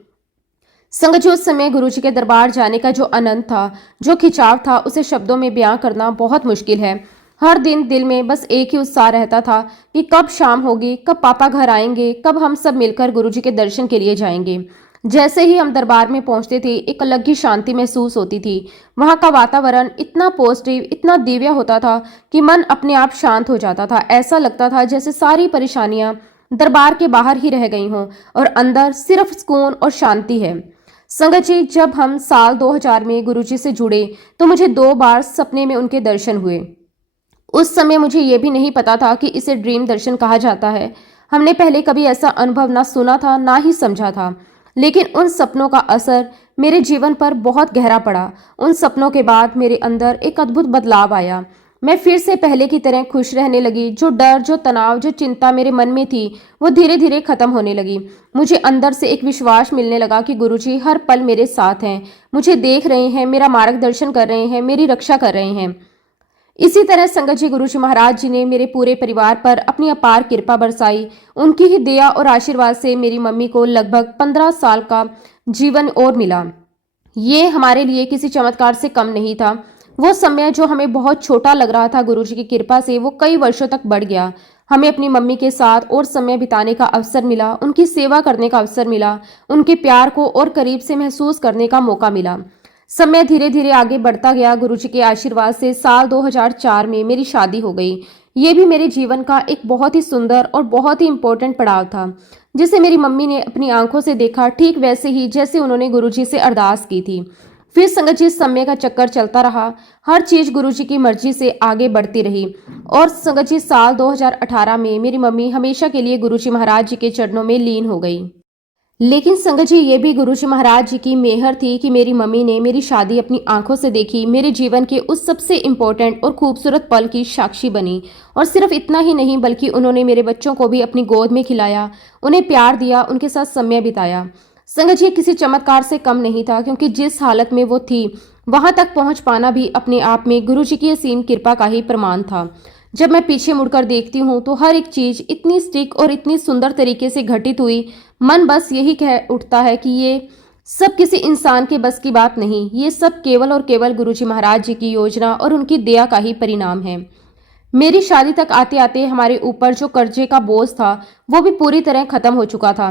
संगत जी, उस समय गुरुजी के दरबार जाने का जो आनंद था, जो खिंचाव था, उसे शब्दों में बयां करना बहुत मुश्किल है। हर दिन दिल में बस एक ही उत्साह रहता था कि कब शाम होगी, कब पापा घर आएंगे, कब हम सब मिलकर गुरुजी के दर्शन के लिए जाएंगे। जैसे ही हम दरबार में पहुंचते थे, एक अलग ही शांति महसूस होती थी। वहां का वातावरण इतना पॉजिटिव, इतना दिव्य होता था कि मन अपने आप शांत हो जाता था। ऐसा लगता था जैसे सारी परेशानियां दरबार के बाहर ही रह गई हों और अंदर सिर्फ सुकून और शांति है। संगत जी, जब हम साल 2000 में गुरुजी से जुड़े तो मुझे 2 बार सपने में उनके दर्शन हुए। उस समय मुझे ये भी नहीं पता था कि इसे ड्रीम दर्शन कहा जाता है। हमने पहले कभी ऐसा अनुभव ना सुना था, ना ही समझा था। लेकिन उन सपनों का असर मेरे जीवन पर बहुत गहरा पड़ा। उन सपनों के बाद मेरे अंदर एक अद्भुत बदलाव आया। मैं फिर से पहले की तरह खुश रहने लगी। जो डर, जो तनाव, जो चिंता मेरे मन में थी, वो धीरे धीरे खत्म होने लगी। मुझे अंदर से एक विश्वास मिलने लगा कि गुरुजी हर पल मेरे साथ हैं, मुझे देख रहे हैं, मेरा मार्गदर्शन कर रहे हैं, मेरी रक्षा कर रहे हैं। इसी तरह संगत जी, गुरुजी महाराज जी ने मेरे पूरे परिवार पर अपनी अपार कृपा बरसाई। उनकी ही दया और आशीर्वाद से मेरी मम्मी को लगभग 15 साल का जीवन और मिला। ये हमारे लिए किसी चमत्कार से कम नहीं था। वो समय जो हमें बहुत छोटा लग रहा था, गुरुजी की कृपा से वो कई वर्षों तक बढ़ गया। हमें अपनी मम्मी के साथ और समय बिताने का अवसर मिला, उनकी सेवा करने का अवसर मिला, उनके प्यार को और करीब से महसूस करने का मौका मिला। समय धीरे धीरे आगे बढ़ता गया। गुरुजी के आशीर्वाद से साल 2004 में मेरी शादी हो गई। ये भी मेरे जीवन का एक बहुत ही सुंदर और बहुत ही इम्पोर्टेंट पड़ाव था, जिसे मेरी मम्मी ने अपनी आंखों से देखा, ठीक वैसे ही जैसे उन्होंने गुरुजी से अरदास की थी। फिर संगत जी, समय का चक्कर चलता रहा। हर चीज गुरुजी की मर्जी से आगे बढ़ती रही। और संगत जी, साल 2018 में मेरी मम्मी हमेशा के लिए गुरुजी महाराज जी के चरणों में लीन हो गई। लेकिन संगत जी, ये भी गुरुजी महाराज जी की मेहर थी कि मेरी मम्मी ने मेरी शादी अपनी आंखों से देखी, मेरे जीवन के उस सबसे इम्पोर्टेंट और खूबसूरत पल की साक्षी बनी। और सिर्फ इतना ही नहीं, बल्कि उन्होंने मेरे बच्चों को भी अपनी गोद में खिलाया, उन्हें प्यार दिया, उनके साथ समय बिताया। संगत जी, किसी चमत्कार से कम नहीं था, क्योंकि जिस हालत में वो थी, वहां तक पहुंच पाना भी अपने आप में गुरुजी की असीम कृपा का ही प्रमाण था। जब मैं पीछे मुड़कर देखती हूँ तो हर एक चीज इतनी स्टिक और इतनी सुंदर तरीके से घटित हुई, मन बस यही कह उठता है कि ये सब किसी इंसान के बस की बात नहीं, ये सब केवल और केवल गुरुजी महाराज जी की योजना और उनकी दया का ही परिणाम है। मेरी शादी तक आते आते हमारे ऊपर जो कर्जे का बोझ था, वो भी पूरी तरह खत्म हो चुका था।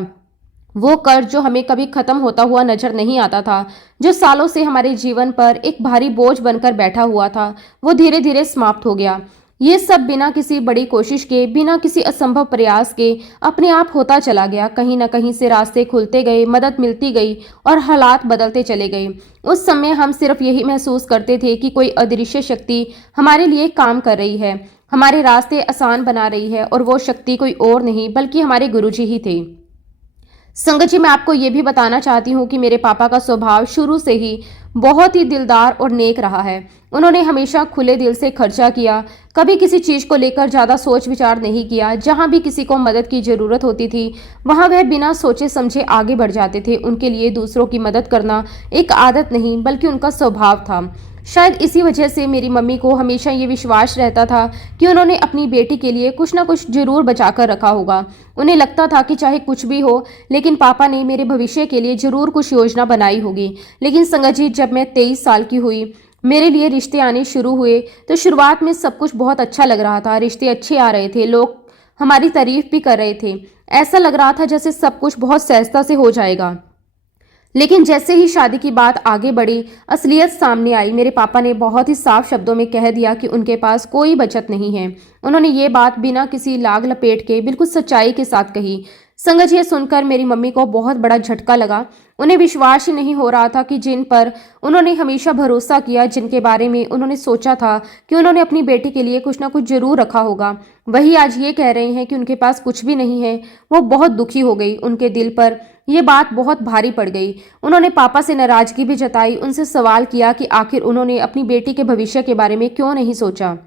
वो कर्ज जो हमें कभी खत्म होता हुआ नजर नहीं आता था, जो सालों से हमारे जीवन पर एक भारी बोझ बनकर बैठा हुआ था, वो धीरे धीरे समाप्त हो गया। ये सब बिना किसी बड़ी कोशिश के, बिना किसी असंभव प्रयास के अपने आप होता चला गया। कहीं ना कहीं से रास्ते खुलते गए, मदद मिलती गई और हालात बदलते चले गए। उस समय हम सिर्फ यही महसूस करते थे कि कोई अदृश्य शक्ति हमारे लिए काम कर रही है, हमारे रास्ते आसान बना रही है, और वो शक्ति कोई और नहीं बल्कि हमारे गुरुजी ही थे। संगत जी, मैं आपको ये भी बताना चाहती हूँ कि मेरे पापा का स्वभाव शुरू से ही बहुत ही दिलदार और नेक रहा है। उन्होंने हमेशा खुले दिल से खर्चा किया, कभी किसी चीज को लेकर ज्यादा सोच विचार नहीं किया। जहां भी किसी को मदद की जरूरत होती थी, वहां वह बिना सोचे समझे आगे बढ़ जाते थे। उनके लिए दूसरों की मदद करना एक आदत नहीं बल्कि उनका स्वभाव था। शायद इसी वजह से मेरी मम्मी को हमेशा ये विश्वास रहता था कि उन्होंने अपनी बेटी के लिए कुछ ना कुछ जरूर बचा कर रखा होगा। उन्हें लगता था कि चाहे कुछ भी हो, लेकिन पापा ने मेरे भविष्य के लिए जरूर कुछ योजना बनाई होगी। लेकिन संगत जी, जब मैं 23 साल की हुई, मेरे लिए रिश्ते आने शुरू हुए, तो शुरुआत में सब कुछ बहुत अच्छा लग रहा था। रिश्ते अच्छे आ रहे थे, लोग हमारी तारीफ भी कर रहे थे। ऐसा लग रहा था जैसे सब कुछ बहुत सहजता से हो जाएगा। लेकिन जैसे ही शादी की बात आगे बढ़ी, असलियत सामने आई। मेरे पापा ने बहुत ही साफ शब्दों में कह दिया कि उनके पास कोई बचत नहीं है। उन्होंने ये बात बिना किसी लाग लपेट के बिल्कुल सच्चाई के साथ कही। संगत, ये सुनकर मेरी मम्मी को बहुत बड़ा झटका लगा। उन्हें विश्वास ही नहीं हो रहा था कि जिन पर उन्होंने हमेशा भरोसा किया, जिनके बारे में उन्होंने सोचा था कि उन्होंने अपनी बेटी के लिए कुछ ना कुछ जरूर रखा होगा, वही आज ये कह रहे हैं कि उनके पास कुछ भी नहीं है। वो बहुत दुखी हो गई। उनके दिल पर यह बात बहुत भारी पड़ गई। उन्होंने पापा से नाराजगी भी जताई, उनसे सवाल किया कि आखिर उन्होंने अपनी बेटी के भविष्य के बारे में क्यों नहीं सोचा।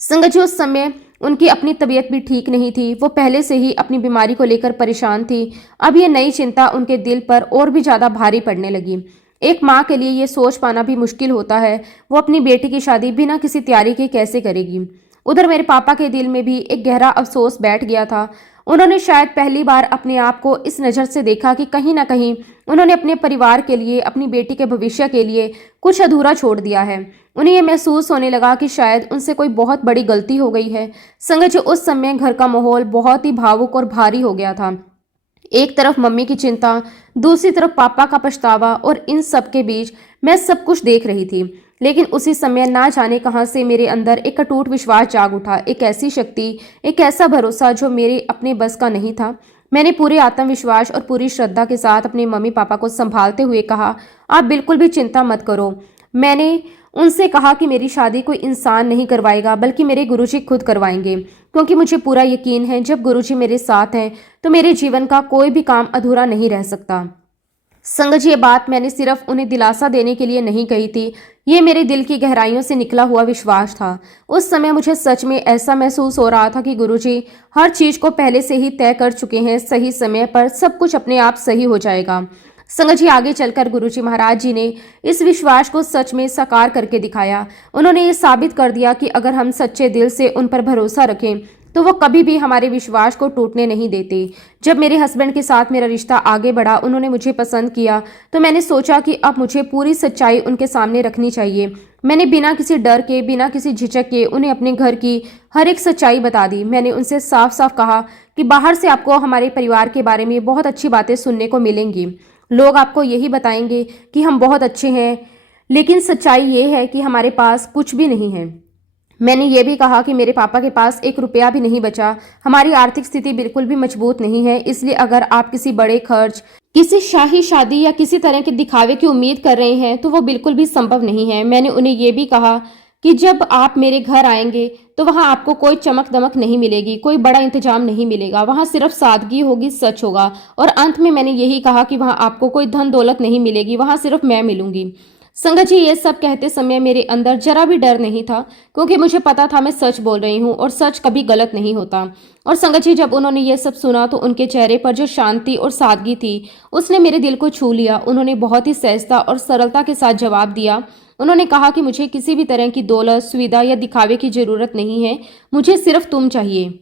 संगत जी, उस समय उनकी अपनी तबीयत भी ठीक नहीं थी। वो पहले से ही अपनी बीमारी को लेकर परेशान थी। अब ये नई चिंता उनके दिल पर और भी ज्यादा भारी पड़ने लगी। एक माँ के लिए ये सोच पाना भी मुश्किल होता है, वो अपनी बेटी की शादी बिना किसी तैयारी के कैसे करेगी। उधर मेरे पापा के दिल में भी एक गहरा अफसोस बैठ गया था। उन्होंने शायद पहली बार अपने आप को इस नज़र से देखा कि कहीं ना कहीं उन्होंने अपने परिवार के लिए, अपनी बेटी के भविष्य के लिए कुछ अधूरा छोड़ दिया है। उन्हें यह महसूस होने लगा कि शायद उनसे कोई बहुत बड़ी गलती हो गई है। संगत जी, उस समय घर का माहौल बहुत ही भावुक और भारी हो गया था। एक तरफ मम्मी की चिंता, दूसरी तरफ पापा का पछतावा, और इन सब के बीच मैं सब कुछ देख रही थी। लेकिन उसी समय ना जाने कहां से मेरे अंदर एक अटूट विश्वास जाग उठा, एक ऐसी शक्ति, एक ऐसा भरोसा जो मेरे अपने बस का नहीं था। मैंने पूरे आत्मविश्वास और पूरी श्रद्धा के साथ अपने मम्मी पापा को संभालते हुए कहा, आप बिल्कुल भी चिंता मत करो। मैंने उनसे कहा कि मेरी शादी कोई इंसान नहीं करवाएगा, बल्कि मेरे गुरुजी खुद करवाएंगे, क्योंकि मुझे पूरा यकीन है जब गुरुजी मेरे साथ हैं तो मेरे जीवन का कोई भी काम अधूरा नहीं रह सकता। संगत जी, ये बात मैंने सिर्फ उन्हें दिलासा देने के लिए नहीं कही थी, ये मेरे दिल की गहराइयों से निकला हुआ विश्वास था। उस समय मुझे सच में ऐसा महसूस हो रहा था कि गुरुजी हर चीज को पहले से ही तय कर चुके हैं, सही समय पर सब कुछ अपने आप सही हो जाएगा। संगत जी, आगे चलकर गुरुजी महाराज जी ने इस विश्वास को सच में साकार करके दिखाया। उन्होंने ये साबित कर दिया कि अगर हम सच्चे दिल से उन पर भरोसा रखें तो वो कभी भी हमारे विश्वास को टूटने नहीं देते। जब मेरे हस्बैंड के साथ मेरा रिश्ता आगे बढ़ा, उन्होंने मुझे पसंद किया, तो मैंने सोचा कि अब मुझे पूरी सच्चाई उनके सामने रखनी चाहिए। मैंने बिना किसी डर के, बिना किसी झिझक के उन्हें अपने घर की हर एक सच्चाई बता दी। मैंने उनसे साफ साफ कहा कि बाहर से आपको हमारे परिवार के बारे में बहुत अच्छी बातें सुनने को मिलेंगी। लोग आपको यही बताएंगे कि हम बहुत अच्छे हैं, लेकिन सच्चाई ये है कि हमारे पास कुछ भी नहीं है। मैंने ये भी कहा कि मेरे पापा के पास एक रुपया भी नहीं बचा, हमारी आर्थिक स्थिति बिल्कुल भी मजबूत नहीं है, इसलिए अगर आप किसी बड़े खर्च, किसी शाही शादी या किसी तरह के दिखावे की उम्मीद कर रहे हैं तो वो बिल्कुल भी संभव नहीं है। मैंने उन्हें ये भी कहा कि जब आप मेरे घर आएंगे तो वहां आपको कोई चमक दमक नहीं मिलेगी, कोई बड़ा इंतजाम नहीं मिलेगा, वहां सिर्फ सादगी होगी, सच होगा। और अंत में मैंने यही कहा कि वहां आपको कोई धन दौलत नहीं मिलेगी, वहां सिर्फ मैं मिलूंगी। संगत जी, ये सब कहते समय मेरे अंदर जरा भी डर नहीं था, क्योंकि मुझे पता था मैं सच बोल रही हूँ और सच कभी गलत नहीं होता। और संगत जी, जब उन्होंने ये सब सुना तो उनके चेहरे पर जो शांति और सादगी थी उसने मेरे दिल को छू लिया। उन्होंने बहुत ही सहजता और सरलता के साथ जवाब दिया। उन्होंने कहा कि मुझे किसी भी तरह की दौलत, सुविधा या दिखावे की जरूरत नहीं है, मुझे सिर्फ तुम चाहिए।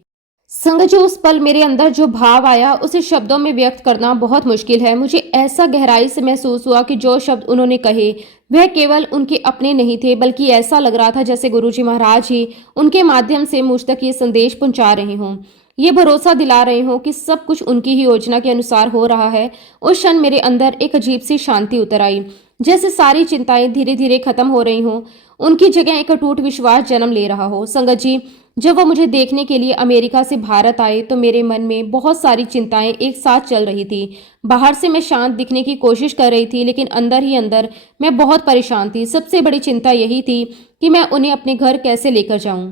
संगत जी, उस पल मेरे अंदर जो भाव आया उसे शब्दों में व्यक्त करना बहुत मुश्किल है। मुझे ऐसा गहराई से महसूस हुआ कि जो शब्द उन्होंने कहे वह केवल उनके अपने नहीं थे, बल्कि ऐसा लग रहा था जैसे गुरुजी महाराज ही उनके माध्यम से मुझ तक ये संदेश पहुंचा रहे हों, ये भरोसा दिला रहे हों कि सब कुछ उनकी ही योजना के अनुसार हो रहा है। उस क्षण मेरे अंदर एक अजीब सी शांति उतर आई, जैसे सारी चिंताएं धीरे धीरे खत्म हो रही हों, उनकी जगह एक अटूट विश्वास जन्म ले रहा हो। संगत जी, जब वो मुझे देखने के लिए अमेरिका से भारत आए तो मेरे मन में बहुत सारी चिंताएं एक साथ चल रही थी। बाहर से मैं शांत दिखने की कोशिश कर रही थी, लेकिन अंदर ही अंदर मैं बहुत परेशान थी। सबसे बड़ी चिंता यही थी कि मैं उन्हें अपने घर कैसे लेकर जाऊं।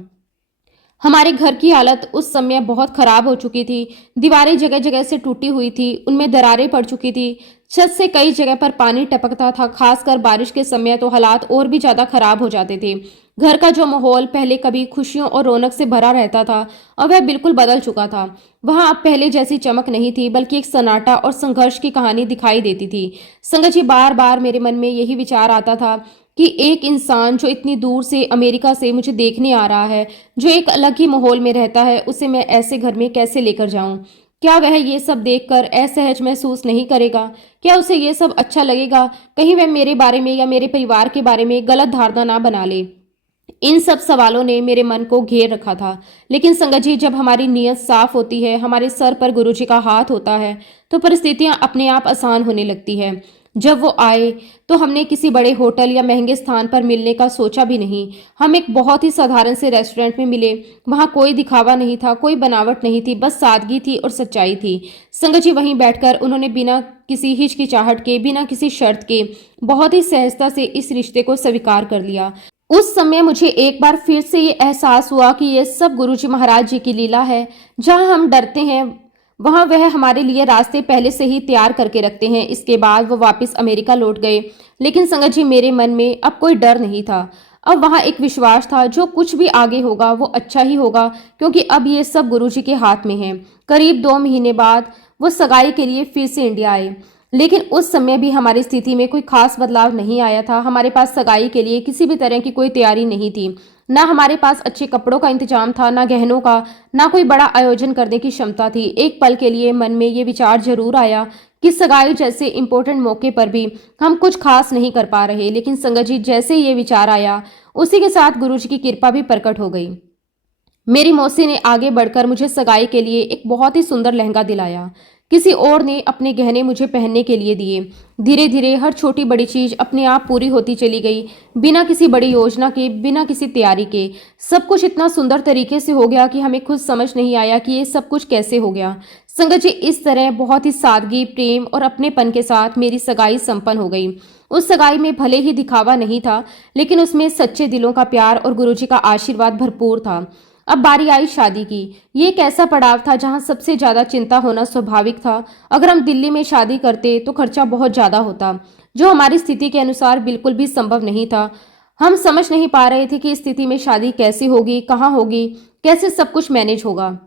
हमारे घर की हालत उस समय बहुत खराब हो चुकी थी। दीवारें जगह जगह से टूटी हुई थी, उनमें दरारें पड़ चुकी थी। छत से कई जगह पर पानी टपकता था, खासकर बारिश के समय तो हालात और भी ज्यादा खराब हो जाते थे। घर का जो माहौल पहले कभी खुशियों और रौनक से भरा रहता था, अब वह बिल्कुल बदल चुका था। वहां अब पहले जैसी चमक नहीं थी, बल्कि एक सन्नाटा और संघर्ष की कहानी दिखाई देती थी। संगत जी, बार बार मेरे मन में यही विचार आता था कि एक इंसान जो इतनी दूर से अमेरिका से मुझे देखने आ रहा है, जो एक अलग ही माहौल में रहता है, उसे मैं ऐसे घर में कैसे लेकर जाऊं? क्या वह ये सब देखकर असहज महसूस नहीं करेगा? क्या उसे ये सब अच्छा लगेगा? कहीं वह मेरे बारे में या मेरे परिवार के बारे में गलत धारणा ना बना ले। इन सब सवालों ने मेरे मन को घेर रखा था। लेकिन संगत जी, जब हमारी नीयत साफ होती है, हमारे सर पर गुरुजी का हाथ होता है, तो परिस्थितियां अपने आप आसान होने लगती है। जब वो आए तो हमने किसी बड़े होटल या महंगे स्थान पर मिलने का सोचा भी नहीं। हम एक बहुत ही साधारण से रेस्टोरेंट में मिले। वहां कोई दिखावा नहीं था, कोई बनावट नहीं थी, बस सादगी थी और सच्चाई थी। संगत जी, वहीं बैठकर उन्होंने बिना किसी हिचकिचाहट के, बिना किसी शर्त के, बहुत ही सहजता से इस रिश्ते को स्वीकार कर लिया। उस समय मुझे एक बार फिर से ये एहसास हुआ कि ये सब गुरुजी महाराज जी की लीला है। जहां हम डरते हैं वहां वह हमारे लिए रास्ते पहले से ही तैयार करके रखते हैं। इसके बाद वो वापस अमेरिका लौट गए। लेकिन संगत जी, मेरे मन में अब कोई डर नहीं था। अब वहां एक विश्वास था, जो कुछ भी आगे होगा वो अच्छा ही होगा, क्योंकि अब ये सब गुरुजी के हाथ में है। करीब 2 महीने बाद वो सगाई के लिए फिर से इंडिया आए। लेकिन उस समय भी हमारी स्थिति में कोई खास बदलाव नहीं आया था। हमारे पास सगाई के लिए किसी भी तरह की कोई तैयारी नहीं थी। ना हमारे पास अच्छे कपड़ों का इंतजाम था, ना गहनों का, ना कोई बड़ा आयोजन करने की क्षमता थी। एक पल के लिए मन में ये विचार जरूर आया कि सगाई जैसे इंपॉर्टेंट मौके पर भी हम कुछ खास नहीं कर पा रहे। लेकिन संगत जी, जैसे ये विचार आया, उसी के साथ गुरुजी की कृपा भी प्रकट हो गई। मेरी मौसी ने आगे बढ़कर मुझे सगाई के लिए एक बहुत ही सुंदर लहंगा दिलाया। किसी और ने अपने गहने मुझे पहनने के लिए दिए। धीरे धीरे हर छोटी बड़ी चीज अपने आप पूरी होती चली गई, बिना किसी बड़ी योजना के, बिना किसी तैयारी के। सब कुछ इतना सुंदर तरीके से हो गया कि हमें खुद समझ नहीं आया कि ये सब कुछ कैसे हो गया। संगत जी, इस तरह बहुत ही सादगी, प्रेम और अपनेपन के साथ मेरी सगाई संपन्न हो गई। उस सगाई में भले ही दिखावा नहीं था, लेकिन उसमें सच्चे दिलों का प्यार और गुरुजी का आशीर्वाद भरपूर था। अब बारी आई शादी की। ये एक ऐसा पड़ाव था जहां सबसे ज्यादा चिंता होना स्वाभाविक था। अगर हम दिल्ली में शादी करते तो खर्चा बहुत ज्यादा होता, जो हमारी स्थिति के अनुसार बिल्कुल भी संभव नहीं था। हम समझ नहीं पा रहे थे कि इस स्थिति में शादी कैसे होगी, कहाँ होगी, कैसे सब कुछ मैनेज होगा।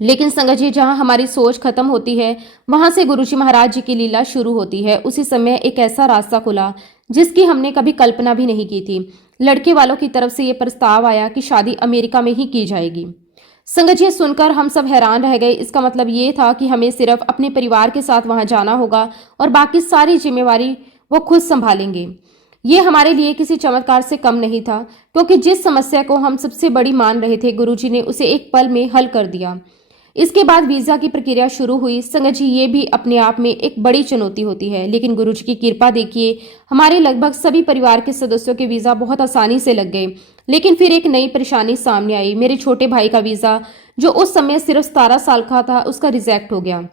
लेकिन संगत जी, जहां हमारी सोच खत्म होती है, वहां से गुरुजी महाराज जी की लीला शुरू होती है। उसी समय एक ऐसा रास्ता खुला जिसकी हमने कभी कल्पना भी नहीं की थी। लड़के वालों की तरफ से यह प्रस्ताव आया कि शादी अमेरिका में ही की जाएगी। संगत जी, सुनकर हम सब हैरान रह गए। इसका मतलब ये था कि हमें सिर्फ अपने परिवार के साथ वहां जाना होगा और बाकी सारी जिम्मेवारी वो खुद संभालेंगे। ये हमारे लिए किसी चमत्कार से कम नहीं था, क्योंकि जिस समस्या को हम सबसे बड़ी मान रहे थे, गुरुजी ने उसे एक पल में हल कर दिया। इसके बाद वीजा की प्रक्रिया शुरू हुई। संगत जी, ये भी अपने आप में एक बड़ी चुनौती होती है, लेकिन गुरुजी की कृपा देखिए, हमारे लगभग सभी परिवार के सदस्यों के वीजा बहुत आसानी से लग गए। लेकिन फिर एक नई परेशानी सामने आई। मेरे छोटे भाई का वीजा, जो उस समय सिर्फ 17 साल का था, उसका रिजेक्ट हो गया।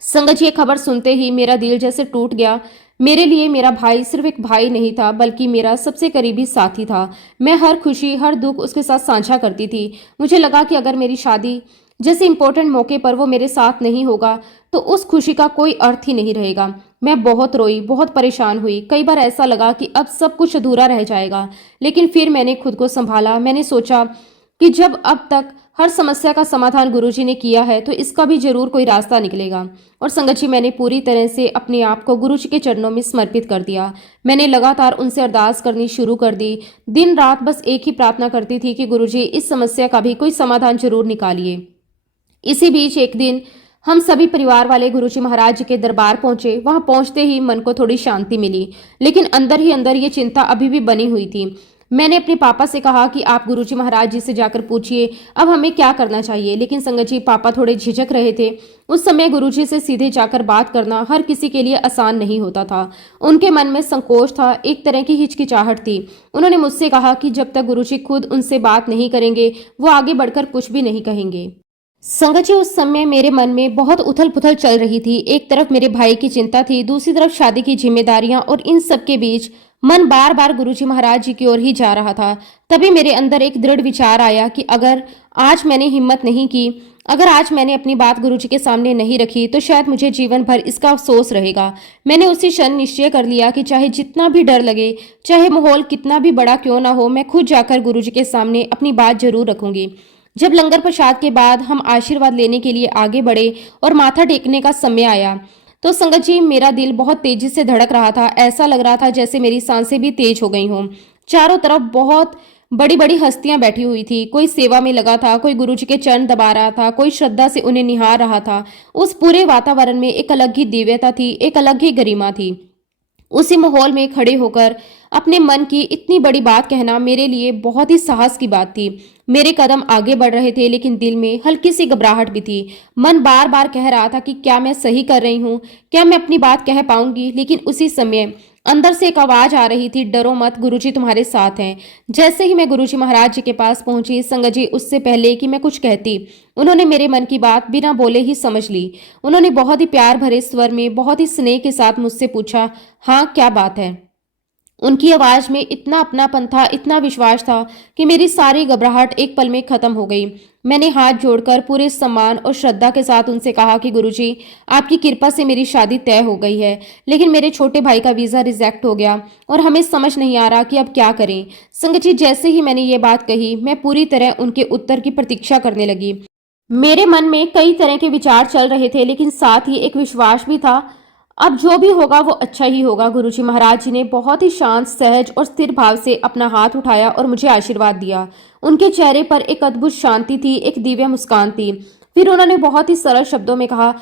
संगत जी, ये खबर सुनते ही मेरा दिल जैसे टूट गया। मेरे लिए मेरा भाई सिर्फ एक भाई नहीं था, बल्कि मेरा सबसे करीबी साथी था। मैं हर खुशी, हर दुख उसके साथ साझा करती थी। मुझे लगा कि अगर मेरी शादी जैसे इंपॉर्टेंट मौके पर वो मेरे साथ नहीं होगा, तो उस खुशी का कोई अर्थ ही नहीं रहेगा। मैं बहुत रोई, बहुत परेशान हुई। कई बार ऐसा लगा कि अब सब कुछ अधूरा रह जाएगा। लेकिन फिर मैंने खुद को संभाला। मैंने सोचा कि जब अब तक हर समस्या का समाधान गुरुजी ने किया है, तो इसका भी जरूर कोई रास्ता निकलेगा। और संगत जी, मैंने पूरी तरह से अपने आप को गुरुजी के चरणों में समर्पित कर दिया। मैंने लगातार उनसे अरदास करनी शुरू कर दी। दिन रात बस एक ही प्रार्थना करती थी कि गुरुजी, इस समस्या का भी कोई समाधान जरूर निकालिए। इसी बीच एक दिन हम सभी परिवार वाले गुरुजी महाराज जी के दरबार पहुंचे। वहां पहुंचते ही मन को थोड़ी शांति मिली, लेकिन अंदर ही अंदर ये चिंता अभी भी बनी हुई थी। मैंने अपने पापा से कहा कि आप गुरुजी महाराज जी से जाकर पूछिए अब हमें क्या करना चाहिए। लेकिन संगत जी, पापा थोड़े झिझक रहे थे। उस समय गुरुजी से सीधे जाकर बात करना हर किसी के लिए आसान नहीं होता था। उनके मन में संकोच था, एक तरह की हिचकिचाहट थी। उन्होंने मुझसे कहा कि जब तक गुरुजी खुद उनसे बात नहीं करेंगे, वो आगे बढ़कर कुछ भी नहीं कहेंगे। संगत जी, उस समय मेरे मन में बहुत उथल पुथल चल रही थी। एक तरफ मेरे भाई की चिंता थी, दूसरी तरफ शादी की जिम्मेदारियां, और इन सब के बीच मन बार बार गुरुजी महाराज जी की ओर ही जा रहा था। तभी मेरे अंदर एक दृढ़ विचार आया कि अगर आज मैंने हिम्मत नहीं की, अगर आज मैंने अपनी बात गुरुजी के सामने नहीं रखी, तो शायद मुझे जीवन भर इसका अफसोस रहेगा। मैंने उसी क्षण निश्चय कर लिया कि चाहे जितना भी डर लगे, चाहे माहौल कितना भी बड़ा क्यों ना हो, मैं खुद जाकर गुरुजी के सामने अपनी बात जरूर रखूंगी। जब लंगर प्रसाद के बाद हम आशीर्वाद लेने के लिए आगे बढ़े और माथा टेकने का समय आया, तो संगत जी, मेरा दिल बहुत तेजी से धड़क रहा था। ऐसा लग रहा था जैसे मेरी सांसें भी तेज हो गई हों। चारों तरफ बहुत बड़ी बड़ी हस्तियां बैठी हुई थी। कोई सेवा में लगा था, कोई गुरुजी के चरण दबा रहा था, कोई श्रद्धा से उन्हें निहार रहा था। उस पूरे वातावरण में एक अलग ही दिव्यता थी, एक अलग ही गरिमा थी। उसी माहौल में खड़े होकर अपने मन की इतनी बड़ी बात कहना मेरे लिए बहुत ही साहस की बात थी। मेरे कदम आगे बढ़ रहे थे, लेकिन दिल में हल्की सी घबराहट भी थी। मन बार बार कह रहा था कि क्या मैं सही कर रही हूँ, क्या मैं अपनी बात कह पाऊंगी। लेकिन उसी समय अंदर से एक आवाज आ रही थी, डरो मत, गुरुजी तुम्हारे साथ हैं। जैसे ही मैं गुरुजी महाराज जी के पास पहुंची, संगत जी, उससे पहले कि मैं कुछ कहती, उन्होंने मेरे मन की बात बिना बोले ही समझ ली। उन्होंने बहुत ही प्यार भरे स्वर में, बहुत ही स्नेह के साथ मुझसे पूछा, हाँ क्या बात है। उनकी आवाज में इतना अपनापन था, इतना विश्वास था कि मेरी सारी घबराहट एक पल में खत्म हो गई। मैंने हाथ जोड़कर पूरे सम्मान और श्रद्धा के साथ उनसे कहा कि गुरुजी, आपकी कृपा से मेरी शादी तय हो गई है, लेकिन मेरे छोटे भाई का वीजा रिजेक्ट हो गया और हमें समझ नहीं आ रहा कि अब क्या करें। संगत जी, जैसे ही मैंने ये बात कही, मैं पूरी तरह उनके उत्तर की प्रतीक्षा करने लगी। मेरे मन में कई तरह के विचार चल रहे थे, लेकिन साथ ही एक विश्वास भी था। अब जो भी होगा वो अच्छा ही होगा। गुरुजी महाराज जी ने बहुत ही शांत, सहज और स्थिर भाव से अपना हाथ उठाया और मुझे आशीर्वाद दिया। उनके चेहरे पर एक अद्भुत शांति थी, एक दिव्य मुस्कान थी। फिर उन्होंने बहुत ही सरल शब्दों में कहा,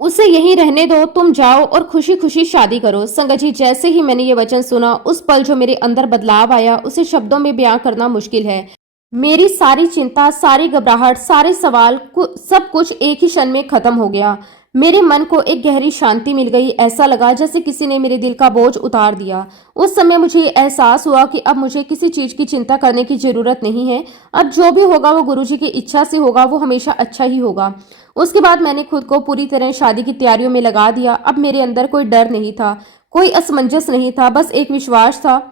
उसे यहीं रहने दो, तुम जाओ और खुशी खुशी शादी करो। संगत जी, जैसे ही मैंने ये वचन सुना, उस पल जो मेरे अंदर बदलाव आया उसे शब्दों में बयां करना मुश्किल है। मेरी सारी चिंता, सारी घबराहट, सारे सवाल सब कुछ एक ही क्षण में खत्म हो गया। मेरे मन को एक गहरी शांति मिल गई। ऐसा लगा जैसे किसी ने मेरे दिल का बोझ उतार दिया। उस समय मुझे एहसास हुआ कि अब मुझे किसी चीज की चिंता करने की जरूरत नहीं है। अब जो भी होगा वो गुरुजी की इच्छा से होगा, वो हमेशा अच्छा ही होगा। उसके बाद मैंने खुद को पूरी तरह शादी की तैयारियों में लगा दिया। अब मेरे अंदर कोई डर नहीं था, कोई असमंजस नहीं था, बस एक विश्वास था।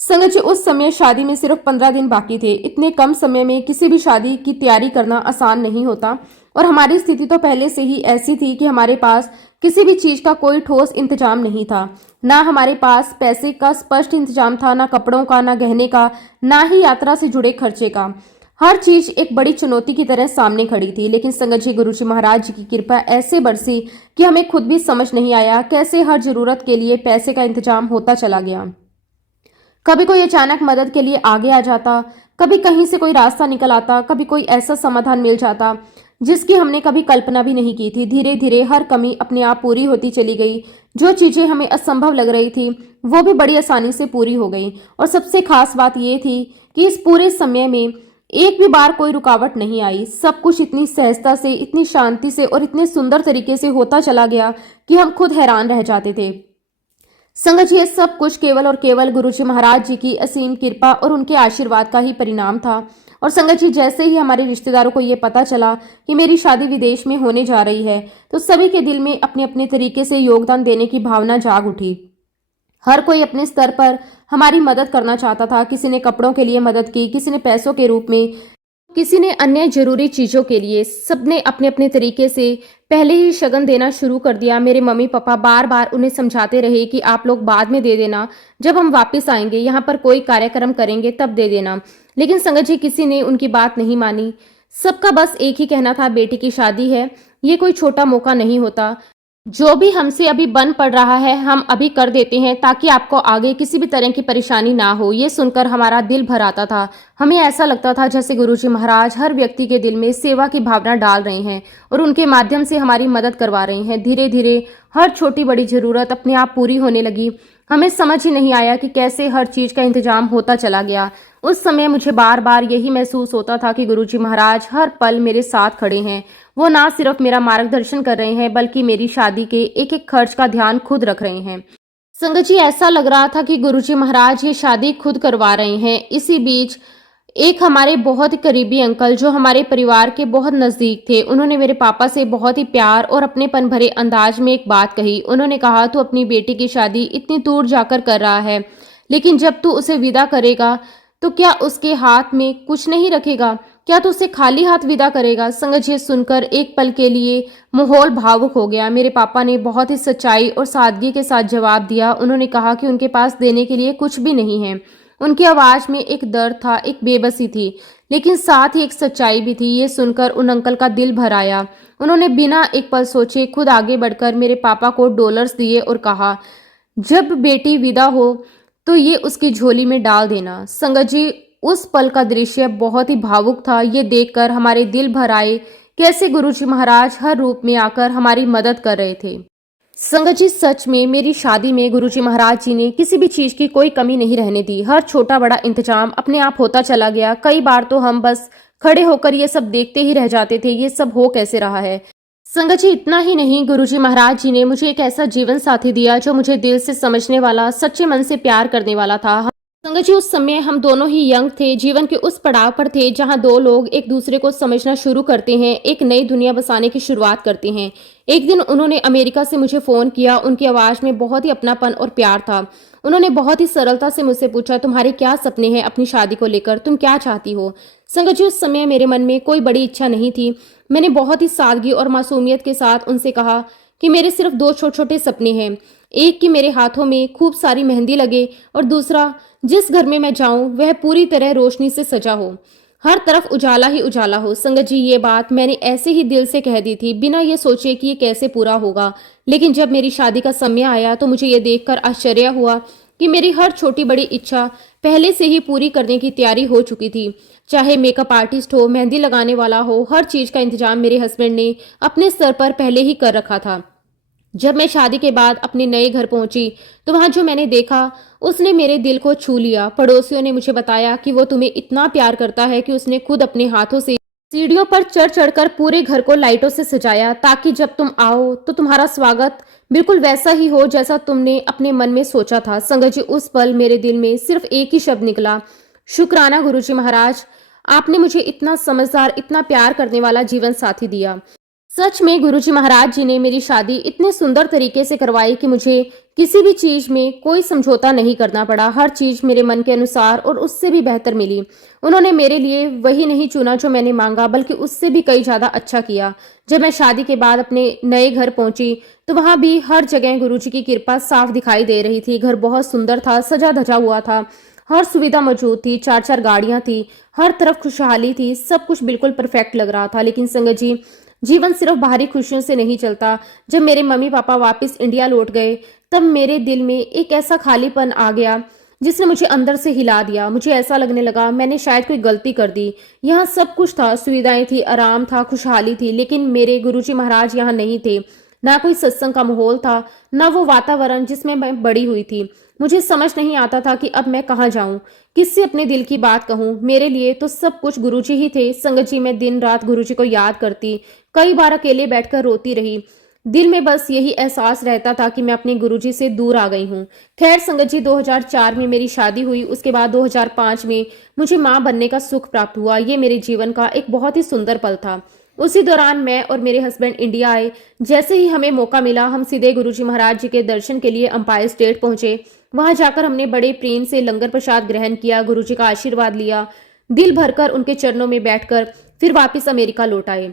संगत जी, उस समय शादी में सिर्फ 15 दिन बाकी थे। इतने कम समय में किसी भी शादी की तैयारी करना आसान नहीं होता, और हमारी स्थिति तो पहले से ही ऐसी थी कि हमारे पास किसी भी चीज का कोई ठोस इंतजाम नहीं था। ना हमारे पास पैसे का स्पष्ट इंतजाम था, ना कपड़ों का, ना गहने का, ना ही यात्रा से जुड़े खर्चे का। हर चीज एक बड़ी चुनौती की तरह सामने खड़ी थी। लेकिन संगत जी, गुरुजी महाराज जी की कृपा ऐसे बरसी कि हमें खुद भी समझ नहीं आया कैसे हर जरूरत के लिए पैसे का इंतजाम होता चला गया। कभी कोई अचानक मदद के लिए आगे आ जाता, कभी कहीं से कोई रास्ता निकल आता, कभी कोई ऐसा समाधान मिल जाता जिसकी हमने कभी कल्पना भी नहीं की थी। धीरे धीरे हर कमी अपने आप पूरी होती चली गई। जो चीजें हमें असंभव लग रही थी वो भी बड़ी आसानी से पूरी हो गई। और सबसे खास बात यह थी कि इस पूरे समय में एक भी बार कोई रुकावट नहीं आई। सब कुछ इतनी सहजता से, इतनी शांति से और इतने सुंदर तरीके से होता चला गया कि हम खुद हैरान रह जाते थे। संगत जी, ये सब कुछ केवल और केवल गुरुजी महाराज जी की असीम कृपा और उनके आशीर्वाद का ही परिणाम था। और संगत जी, जैसे ही हमारे रिश्तेदारों को ये पता चला कि मेरी शादी विदेश में होने जा रही है, तो सभी के दिल में अपने अपने तरीके से योगदान देने की भावना जाग उठी। हर कोई अपने स्तर पर हमारी मदद करना चाहता था। किसी ने कपड़ों के लिए मदद की, किसी ने पैसों के रूप में, किसी ने अन्य जरूरी चीजों के लिए। सबने अपने अपने तरीके से पहले ही शगन देना शुरू कर दिया। मेरे मम्मी पापा बार बार उन्हें समझाते रहे कि आप लोग बाद में दे देना, जब हम वापस आएंगे, यहाँ पर कोई कार्यक्रम करेंगे तब दे देना। लेकिन संगत जी, किसी ने उनकी बात नहीं मानी। सबका बस एक ही कहना था, बेटी की शादी है, ये कोई छोटा मौका नहीं होता। जो भी हमसे अभी बन पड़ रहा है हम अभी कर देते हैं, ताकि आपको आगे किसी भी तरह की परेशानी ना हो। ये सुनकर हमारा दिल भर आता था। हमें ऐसा लगता था जैसे गुरुजी महाराज हर व्यक्ति के दिल में सेवा की भावना डाल रहे हैं और उनके माध्यम से हमारी मदद करवा रहे हैं। धीरे धीरे हर छोटी बड़ी जरूरत अपने आप पूरी होने लगी। हमें समझ ही नहीं आया कि कैसे हर चीज का इंतजाम होता चला गया। उस समय मुझे बार बार यही महसूस होता था कि गुरुजी महाराज हर पल मेरे साथ खड़े हैं। वो ना सिर्फ मेरा मार्गदर्शन कर रहे हैं, बल्कि मेरी शादी के एक एक खर्च का ध्यान खुद रख रहे हैं। संगत जी, ऐसा लग रहा था कि गुरुजी महाराज ये शादी खुद करवा रहे हैं। इसी बीच एक हमारे बहुत ही करीबी अंकल, जो हमारे परिवार के बहुत नज़दीक थे, उन्होंने मेरे पापा से बहुत ही प्यार और अपनेपन भरे अंदाज में एक बात कही। उन्होंने कहा, तू अपनी बेटी की शादी इतनी दूर जाकर कर रहा है, लेकिन जब तू उसे विदा करेगा तो क्या उसके हाथ में कुछ नहीं रखेगा? क्या तू उसे खाली हाथ विदा करेगा? संगत जी, सुनकर एक पल के लिए माहौल भावुक हो गया। मेरे पापा ने बहुत ही सच्चाई और सादगी के साथ जवाब दिया। उन्होंने कहा कि उनके पास देने के लिए कुछ भी नहीं है। उनकी आवाज में एक दर्द था, एक बेबसी थी, लेकिन साथ ही एक सच्चाई भी थी। ये सुनकर उन अंकल का दिल भर आया। उन्होंने बिना एक पल सोचे खुद आगे बढ़कर मेरे पापा को डॉलर्स दिए और कहा, जब बेटी विदा हो तो ये उसकी झोली में डाल देना। संगत जी, उस पल का दृश्य बहुत ही भावुक था। ये देखकर हमारे दिल भर आए, कैसे गुरुजी महाराज हर रूप में आकर हमारी मदद कर रहे थे। संगत जी, सच में मेरी शादी में गुरुजी महाराज जी ने किसी भी चीज की कोई कमी नहीं रहने दी। हर छोटा बड़ा इंतजाम अपने आप होता चला गया। कई बार तो हम बस खड़े होकर ये सब देखते ही रह जाते थे, ये सब हो कैसे रहा है। संगत जी, इतना ही नहीं, गुरुजी महाराज जी ने मुझे एक ऐसा जीवन साथी दिया जो मुझे दिल से समझने वाला, सच्चे मन से प्यार करने वाला था। संगत जी, उस समय हम दोनों ही यंग थे, जीवन के उस पड़ाव पर थे जहां दो लोग एक दूसरे को समझना शुरू करते हैं, एक नई दुनिया बसाने की शुरुआत करते हैं। एक दिन उन्होंने अमेरिका से मुझे फोन किया। उनकी आवाज में बहुत ही अपनापन और प्यार था। उन्होंने बहुत ही सरलता से मुझसे पूछा, तुम्हारे क्या सपने हैं अपनी शादी को लेकर, तुम क्या चाहती हो? संगत जी, उस समय मेरे मन में कोई बड़ी इच्छा नहीं थी। मैंने बहुत ही सादगी और मासूमियत के साथ उनसे कहा कि मेरे सिर्फ दो छोटे छोटे सपने हैं। एक कि मेरे हाथों में खूब सारी मेहंदी लगे, और दूसरा, जिस घर में मैं जाऊं वह पूरी तरह रोशनी से सजा हो। हर तरफ उजाला ही उजाला हो। संगत जी, ये बात मैंने ऐसे ही दिल से कह दी थी, बिना ये सोचे कि ये कैसे पूरा होगा। लेकिन जब मेरी शादी का समय आया तो मुझे ये देखकर आश्चर्य हुआ कि मेरी हर छोटी बड़ी इच्छा पहले से ही पूरी करने की तैयारी हो चुकी थी। चाहे मेकअप आर्टिस्ट हो, मेहंदी लगाने वाला हो, हर चीज का इंतजाम मेरे हस्बैंड ने अपने स्तर पर पहले ही कर रखा था। जब मैं शादी के बाद अपने नए घर पहुंची तो वहां जो मैंने देखा उसने मेरे दिल को छू लिया। पड़ोसियों ने मुझे बताया कि वो तुम्हें इतना प्यार करता है कि उसने खुद अपने हाथों से सीढ़ियों पर चढ़ चढ़कर पूरे घर को लाइटों से सजाया, ताकि जब तुम आओ तो तुम्हारा स्वागत बिल्कुल वैसा ही हो जैसा तुमने अपने मन में सोचा था। संगत जी, उस पल मेरे दिल में सिर्फ एक ही शब्द निकला, शुक्राना गुरुजी महाराज, आपने मुझे इतना समझदार, इतना प्यार करने वाला जीवन साथी दिया। सच में गुरुजी महाराज जी ने मेरी शादी इतने सुंदर तरीके से करवाई कि मुझे किसी भी चीज में कोई समझौता नहीं करना पड़ा। हर चीज मेरे मन के अनुसार और उससे भी बेहतर मिली। उन्होंने मेरे लिए वही नहीं चुना जो मैंने मांगा, बल्कि उससे भी कई ज्यादा अच्छा किया। जब मैं शादी के बाद अपने नए घर पहुंची तो वहां भी हर जगह गुरुजी की कृपा साफ दिखाई दे रही थी। घर बहुत सुंदर था, सजा धजा हुआ था, हर सुविधा मौजूद थी, 4-4 गाड़ियां थी, हर तरफ खुशहाली थी, सब कुछ बिल्कुल परफेक्ट लग रहा था। लेकिन संगत जी, जीवन सिर्फ बाहरी खुशियों से नहीं चलता। जब मेरे मम्मी पापा वापस इंडिया लौट गए तब मेरे दिल में एक ऐसा खालीपन आ गया जिसने मुझे अंदर से हिला दिया। मुझे ऐसा लगने लगा मैंने शायद कोई गलती कर दी। यहाँ सब कुछ था, सुविधाएं थी, आराम था, खुशहाली थी, लेकिन मेरे गुरुजी महाराज यहाँ नहीं थे। ना कोई सत्संग का माहौल था, ना वो वातावरण जिसमें मैं बड़ी हुई थी। मुझे समझ नहीं आता था कि अब मैं कहाँ जाऊं, किससे अपने दिल की बात कहूं। मेरे लिए तो सब कुछ गुरुजी ही थे। संगत जी, मैं दिन रात गुरुजी को याद करती, कई बार अकेले बैठकर रोती रही। दिल में बस यही एहसास रहता था कि मैं अपने गुरुजी से दूर आ गई हूँ। खैर संगत जी, 2004 में मेरी शादी हुई। उसके बाद 2005 में मुझे माँ बनने का सुख प्राप्त हुआ। ये मेरे जीवन का एक बहुत ही सुंदर पल था। उसी दौरान मैं और मेरे हस्बैंड इंडिया आए। जैसे ही हमें मौका मिला हम सीधे गुरुजी महाराज जी के दर्शन के लिए अंपायर स्टेट पहुंचे। वहां जाकर हमने बड़े प्रेम से लंगर प्रसाद ग्रहण किया, गुरुजी का आशीर्वाद लिया, दिल भरकर उनके चरणों में बैठकर फिर वापस अमेरिका लौट आए।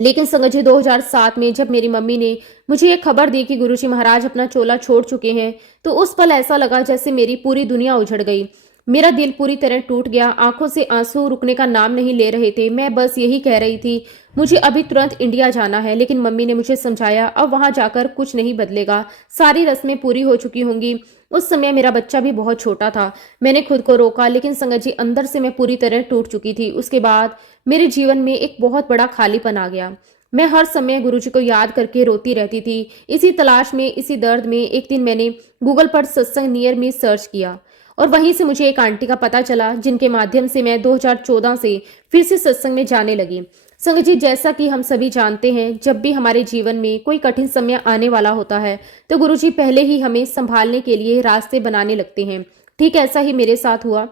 लेकिन संगत जी, 2007 में जब मेरी मम्मी ने मुझे ये खबर दी कि गुरुजी महाराज अपना चोला छोड़ चुके हैं तो उस पल ऐसा लगा जैसे मेरी पूरी दुनिया उजड़ गई। मेरा दिल पूरी तरह टूट गया। आंखों से आंसू रुकने का नाम नहीं ले रहे थे। मैं बस यही कह रही थी मुझे अभी तुरंत इंडिया जाना है। लेकिन मम्मी ने मुझे समझाया अब वहां जाकर कुछ नहीं बदलेगा, सारी रस्में पूरी हो चुकी होंगी। उस समय मेरा बच्चा भी बहुत छोटा था। मैंने खुद को रोका, लेकिन संगत जी, अंदर से मैं पूरी तरह टूट चुकी थी। उसके बाद मेरे जीवन में एक बहुत बड़ा खालीपन आ गया। मैं हर समय गुरुजी को याद करके रोती रहती थी। इसी तलाश में, इसी दर्द में एक दिन मैंने गूगल पर सत्संग नियर मी सर्च किया और वहीं से मुझे एक आंटी का पता चला जिनके माध्यम से मैं 2014 से फिर से सत्संग में जाने लगी। संगत जी, जैसा कि हम सभी जानते हैं, जब भी हमारे जीवन में कोई कठिन समय आने वाला होता है तो गुरुजी पहले ही हमें संभालने के लिए रास्ते बनाने लगते हैं। ठीक ऐसा ही मेरे साथ हुआ।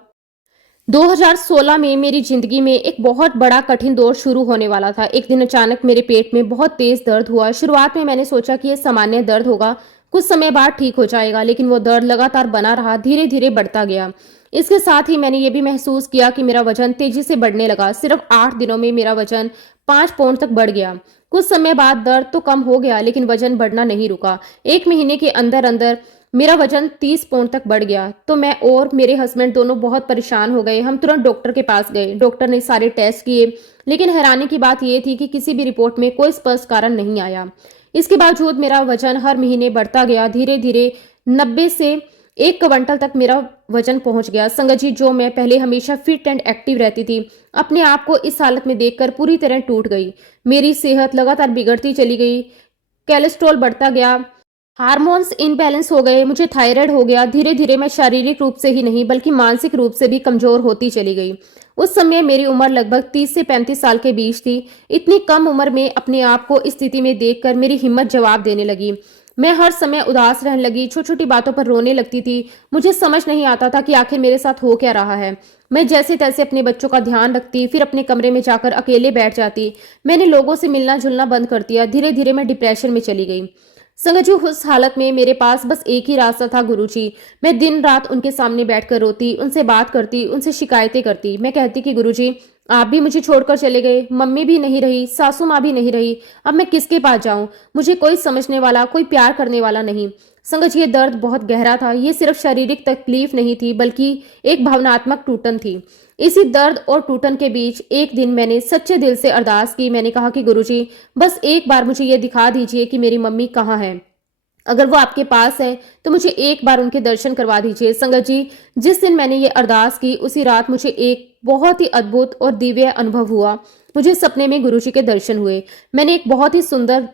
2016 में मेरी जिंदगी में एक बहुत बड़ा कठिन दौर शुरू होने वाला था। एक दिन अचानक मेरे पेट में बहुत तेज दर्द हुआ। शुरुआत में मैंने सोचा कि यह सामान्य दर्द होगा, कुछ समय बाद ठीक हो जाएगा, लेकिन वो दर्द लगातार बना रहा, धीरे धीरे बढ़ता गया। इसके साथ ही मैंने ये भी महसूस किया कि मेरा वजन तेजी से बढ़ने लगा। सिर्फ 8 दिनों में मेरा वजन 5 पाउंड तक बढ़ गया। कुछ समय बाद दर्द तो कम हो गया, लेकिन वजन बढ़ना नहीं रुका। 1 महीने के अंदर अंदर मेरा वजन 30 पाउंड तक बढ़ गया। तो मैं और मेरे हस्बैंड दोनों बहुत परेशान हो गए। हम तुरंत डॉक्टर के पास गए। डॉक्टर ने सारे टेस्ट किए, लेकिन हैरानी की बात यह थी कि किसी भी रिपोर्ट में कोई स्पष्ट कारण नहीं आया। इसके बावजूद मेरा वजन हर महीने बढ़ता गया। धीरे धीरे 90 से 1 क्विंटल तक मेरा वजन पहुंच गया। संगत जी, जो मैं पहले हमेशा फिट एंड एक्टिव रहती थी, अपने आप को इस हालत में देखकर पूरी तरह टूट गई। मेरी सेहत लगातार बिगड़ती चली गई, कोलेस्ट्रॉल बढ़ता गया, हार्मोन्स इनबैलेंस हो गए, मुझे थायराइड हो गया। धीरे धीरे मैं शारीरिक रूप से ही नहीं बल्कि मानसिक रूप से भी कमजोर होती चली गई। उस समय मेरी उम्र लगभग 30 से 35 साल के बीच थी। इतनी कम उम्र में अपने आप को इस स्थिति में देखकर मेरी हिम्मत जवाब देने लगी। मैं हर समय उदास रहने लगी, छोटी छोटी बातों पर रोने लगती थी। मुझे समझ नहीं आता था कि आखिर मेरे साथ हो क्या रहा है। मैं जैसे तैसे अपने बच्चों का ध्यान रखती, फिर अपने कमरे में जाकर अकेले बैठ जाती। मैंने लोगों से मिलना जुलना बंद कर दिया। धीरे धीरे मैं डिप्रेशन में चली गई। संगत जी, उस हालत में मेरे पास बस एक ही रास्ता था, गुरुजी। मैं दिन रात उनके सामने बैठकर रोती, उनसे बात करती, उनसे शिकायतें करती। मैं कहती कि गुरुजी, आप भी मुझे छोड़कर चले गए, मम्मी भी नहीं रही, सासू माँ भी नहीं रही, अब मैं किसके पास जाऊं? मुझे कोई समझने वाला, कोई प्यार करने वाला नहीं। संगत जी, ये दर्द बहुत गहरा था। ये सिर्फ शारीरिक तकलीफ नहीं थी, बल्कि एक भावनात्मक टूटन थी। इसी दर्द और टूटन के बीच एक दिन मैंने सच्चे दिल से अरदास की। मैंने कहा कि गुरुजी, बस एक बार मुझे ये दिखा दीजिए कि मेरी मम्मी कहाँ है। अगर वो आपके पास है तो मुझे एक बार उनके दर्शन करवा दीजिए। संगत जी, जिस दिन मैंने ये अरदास की, उसी रात मुझे एक बहुत ही अद्भुत और दिव्य अनुभव हुआ। मुझे सपने में गुरुजी के दर्शन हुए। मैंने एक बहुत ही सुंदर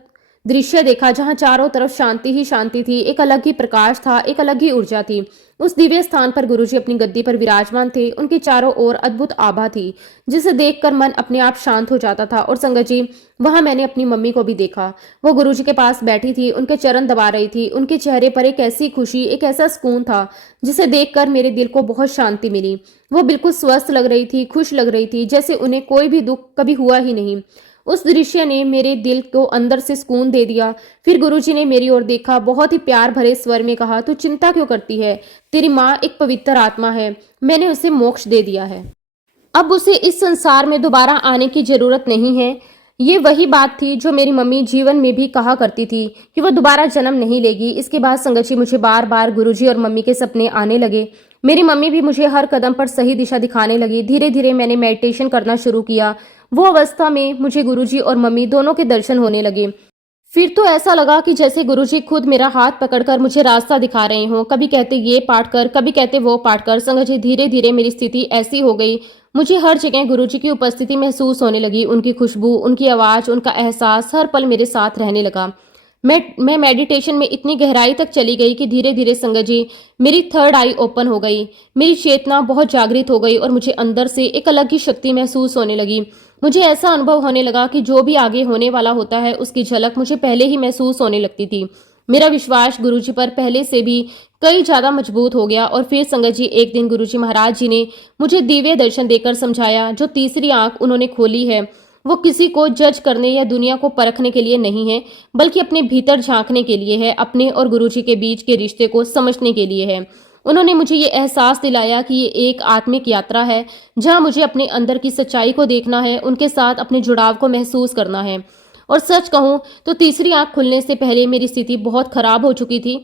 दृश्य देखा जहां चारों तरफ शांति ही शांति थी। एक अलग ही प्रकाश था, एक अलग ही ऊर्जा थी। उस दिव्य स्थान पर गुरुजी अपनी गद्दी पर विराजमान थे। उनके चारों ओर अद्भुत आभा थी, जिसे देखकर मन अपने आप शांत हो जाता था। और संगत जी, वहां मैंने अपनी मम्मी को भी देखा। वो गुरुजी के पास बैठी थी, उनके चरण दबा रही थी। उनके चेहरे पर एक ऐसी खुशी, एक ऐसा सुकून था, जिसे देखकर मेरे दिल को बहुत शांति मिली। वो बिल्कुल स्वस्थ लग रही थी, खुश लग रही थी, जैसे उन्हें कोई भी दुख कभी हुआ ही नहीं। उस दृश्य ने मेरे दिल को अंदर से सुकून दे दिया। फिर गुरुजी ने मेरी ओर देखा, बहुत ही प्यार भरे स्वर में कहा, तू चिंता क्यों करती है? तेरी माँ एक पवित्र आत्मा है। मैंने उसे मोक्ष दे दिया है। अब उसे इस संसार में दोबारा आने की जरूरत नहीं है। ये वही बात थी जो मेरी मम्मी जीवन में भी कहा करती थी कि वह दोबारा जन्म नहीं लेगी। इसके बाद संगत जी, मुझे बार बार गुरुजी और मम्मी के सपने आने लगे। मेरी मम्मी भी मुझे हर कदम पर सही दिशा दिखाने लगी। धीरे धीरे मैंने मेडिटेशन करना शुरू किया। वो अवस्था में मुझे गुरुजी और मम्मी दोनों के दर्शन होने लगे। फिर तो ऐसा लगा कि जैसे गुरुजी खुद मेरा हाथ पकड़कर मुझे रास्ता दिखा रहे हों। कभी कहते ये पाठ कर, कभी कहते वो पाठ कर। संगत जी, धीरे धीरे मेरी स्थिति ऐसी हो गई, मुझे हर जगह गुरुजी की उपस्थिति महसूस होने लगी। उनकी खुशबू, उनकी आवाज, उनका एहसास हर पल मेरे साथ रहने लगा। मैं मेडिटेशन में इतनी गहराई तक चली गई कि धीरे धीरे संगत जी, मेरी थर्ड आई ओपन हो गई। मेरी चेतना बहुत जागृत हो गई और मुझे अंदर से एक अलग ही शक्ति महसूस होने लगी। मुझे ऐसा अनुभव होने लगा कि जो भी आगे होने वाला होता है, उसकी झलक मुझे पहले ही महसूस होने लगती थी। मेरा विश्वास गुरुजी पर पहले से भी कई ज्यादा मजबूत हो गया। और फिर संगत जी, एक दिन गुरुजी महाराज जी ने मुझे दिव्य दर्शन देकर समझाया, जो तीसरी आंख उन्होंने खोली है, वो किसी को जज करने या दुनिया को परखने के लिए नहीं है, बल्कि अपने भीतर झांकने के लिए है, अपने और गुरुजी के बीच के रिश्ते को समझने के लिए है। उन्होंने मुझे ये एहसास दिलाया कि ये एक आत्मिक यात्रा है, जहां मुझे अपने अंदर की सच्चाई को देखना है, उनके साथ अपने जुड़ाव को महसूस करना है। और सच कहूं तो तीसरी आंख खुलने से पहले मेरी स्थिति बहुत खराब हो चुकी थी।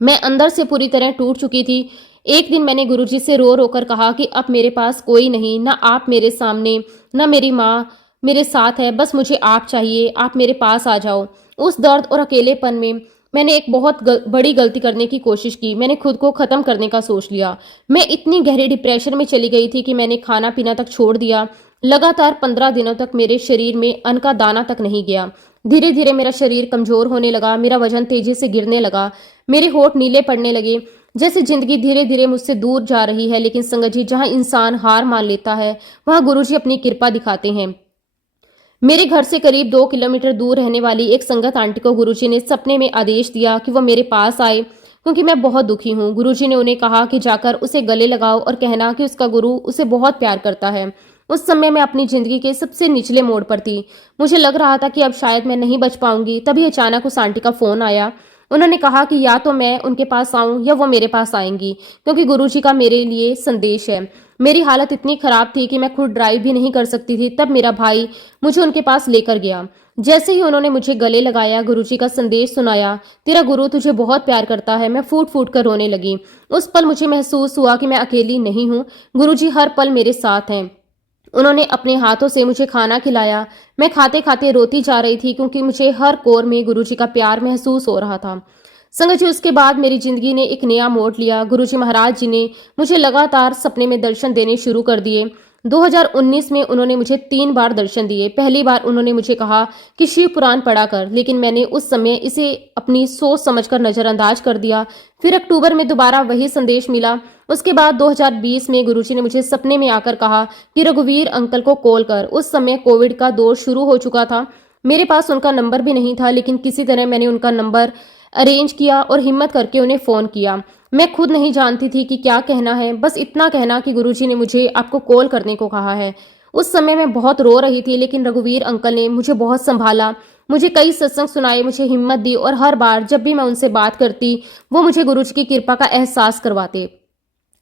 मैं अंदर से पूरी तरह टूट चुकी थी। एक दिन मैंने गुरुजी से रो रो कर कहा कि अब मेरे पास कोई नहीं, ना आप मेरे सामने, ना मेरी माँ मेरे साथ है, बस मुझे आप चाहिए, आप मेरे पास आ जाओ। उस दर्द और अकेलेपन में मैंने एक बहुत बड़ी गलती करने की कोशिश की। मैंने खुद को खत्म करने का सोच लिया। मैं इतनी गहरे डिप्रेशन में चली गई थी कि मैंने खाना पीना तक छोड़ दिया। लगातार 15 दिनों तक मेरे शरीर में अन्न का दाना तक नहीं गया। धीरे धीरे मेरा शरीर कमजोर होने लगा, मेरा वजन तेजी से गिरने लगा, मेरे होठ नीले पड़ने लगे, जैसे जिंदगी धीरे धीरे मुझसे दूर जा रही है। लेकिन संगत जी, जहां इंसान हार मान लेता है, वहां गुरुजी अपनी कृपा दिखाते हैं। मेरे घर से करीब 2 किलोमीटर दूर रहने वाली एक संगत आंटी को गुरुजी ने सपने में आदेश दिया कि वो मेरे पास आए, क्योंकि मैं बहुत दुखी हूँ। गुरुजी ने उन्हें कहा कि जाकर उसे गले लगाओ और कहना कि उसका गुरु उसे बहुत प्यार करता है। उस समय मैं अपनी जिंदगी के सबसे निचले मोड़ पर थी। मुझे लग रहा था कि अब शायद मैं नहीं बच पाऊंगी। तभी अचानक उस आंटी का फोन आया। उन्होंने कहा कि या तो मैं उनके पास आऊं या वो मेरे पास आएंगी, क्योंकि गुरुजी का मेरे लिए संदेश है। मेरी हालत इतनी खराब थी कि मैं खुद ड्राइव भी नहीं कर सकती थी। तब मेरा भाई मुझे उनके पास लेकर गया। जैसे ही उन्होंने मुझे गले लगाया, गुरुजी का संदेश सुनाया, तेरा गुरु तुझे बहुत प्यार करता है, मैं फूट फूट कर रोने लगी। उस पल मुझे महसूस हुआ कि मैं अकेली नहीं हूँ, गुरुजी हर पल मेरे साथ हैं। उन्होंने अपने हाथों से मुझे खाना खिलाया। मैं खाते खाते रोती जा रही थी, क्योंकि मुझे हर कोर में गुरुजी का प्यार महसूस हो रहा था। संगत जी, उसके बाद मेरी जिंदगी ने एक नया मोड़ लिया। गुरुजी महाराज जी ने मुझे लगातार सपने में दर्शन देने शुरू कर दिए। 2019 में उन्होंने मुझे 3 बार दर्शन दिए। पहली बार उन्होंने मुझे कहा कि शिव पुराण पढ़ा कर, लेकिन मैंने उस समय इसे अपनी सोच समझकर नजरअंदाज कर दिया। फिर अक्टूबर में दोबारा वही संदेश मिला। उसके बाद 2020 में गुरुजी ने मुझे सपने में आकर कहा कि रघुवीर अंकल को कॉल कर। उस समय कोविड का दौर शुरू हो चुका था। मेरे पास उनका नंबर भी नहीं था, लेकिन किसी तरह मैंने उनका नंबर अरेंज किया और हिम्मत करके उन्हें फोन किया। मैं खुद नहीं जानती थी कि क्या कहना है, बस इतना कहना कि गुरुजी ने मुझे आपको कॉल करने को कहा है। उस समय मैं बहुत रो रही थी, लेकिन रघुवीर अंकल ने मुझे बहुत संभाला, मुझे कई सत्संग सुनाए, मुझे हिम्मत दी, और हर बार जब भी मैं उनसे बात करती, वो मुझे गुरुजी की कृपा का एहसास करवाते।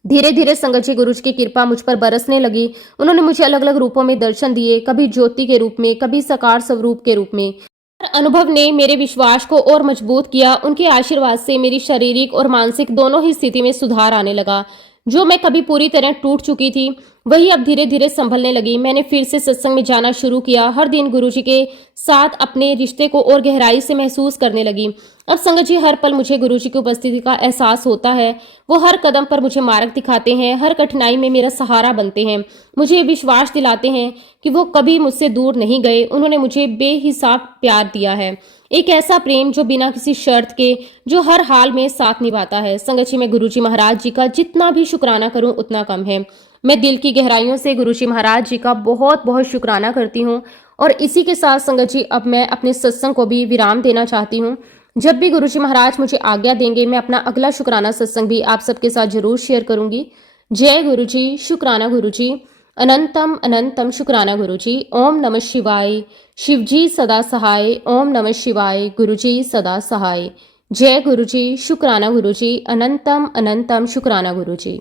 धीरे धीरे संगत जी, गुरुजी की कृपा मुझ पर बरसने लगी। उन्होंने मुझे अलग अलग रूपों में दर्शन दिए, कभी ज्योति के रूप में, कभी साकार स्वरूप के रूप में। हर अनुभव ने मेरे विश्वास को और मजबूत किया। उनके आशीर्वाद से मेरी शारीरिक और मानसिक दोनों ही स्थिति में सुधार आने लगा। जो मैं कभी पूरी तरह टूट चुकी थी, वही अब धीरे धीरे संभलने लगी। मैंने फिर से सत्संग में जाना शुरू किया। हर दिन गुरुजी के साथ अपने रिश्ते को और गहराई से महसूस करने लगी। अब संगत जी, हर पल मुझे गुरुजी की उपस्थिति का एहसास होता है। वो हर कदम पर मुझे मार्ग दिखाते हैं, हर कठिनाई में मेरा सहारा बनते हैं, मुझे विश्वास दिलाते हैं कि वो कभी मुझसे दूर नहीं गए। उन्होंने मुझे बेहिसाब प्यार दिया है, एक ऐसा प्रेम जो बिना किसी शर्त के, जो हर हाल में साथ निभाता है। संगत जी, मैं गुरुजी महाराज जी का जितना भी शुक्राना करूं उतना कम है। मैं दिल की गहराइयों से गुरुजी महाराज जी का बहुत बहुत शुक्राना करती हूँ। और इसी के साथ संगत जी, अब मैं अपने सत्संग को भी विराम देना चाहती हूँ। जब भी गुरुजी महाराज मुझे आज्ञा देंगे, मैं अपना अगला शुक्राना सत्संग भी आप सबके साथ जरूर शेयर करूंगी। जय गुरुजी, शुक्राना गुरुजी, अनंतम अनंतम शुक्राना गुरुजी। ओम नमः शिवाय। शिवजी सदा सहाय। ओम नमः शिवाय। गुरुजी सदा सहाय। जय गुरुजी, शुक्राना गुरुजी, अनंतम अनंतम शुक्राना गुरुजी।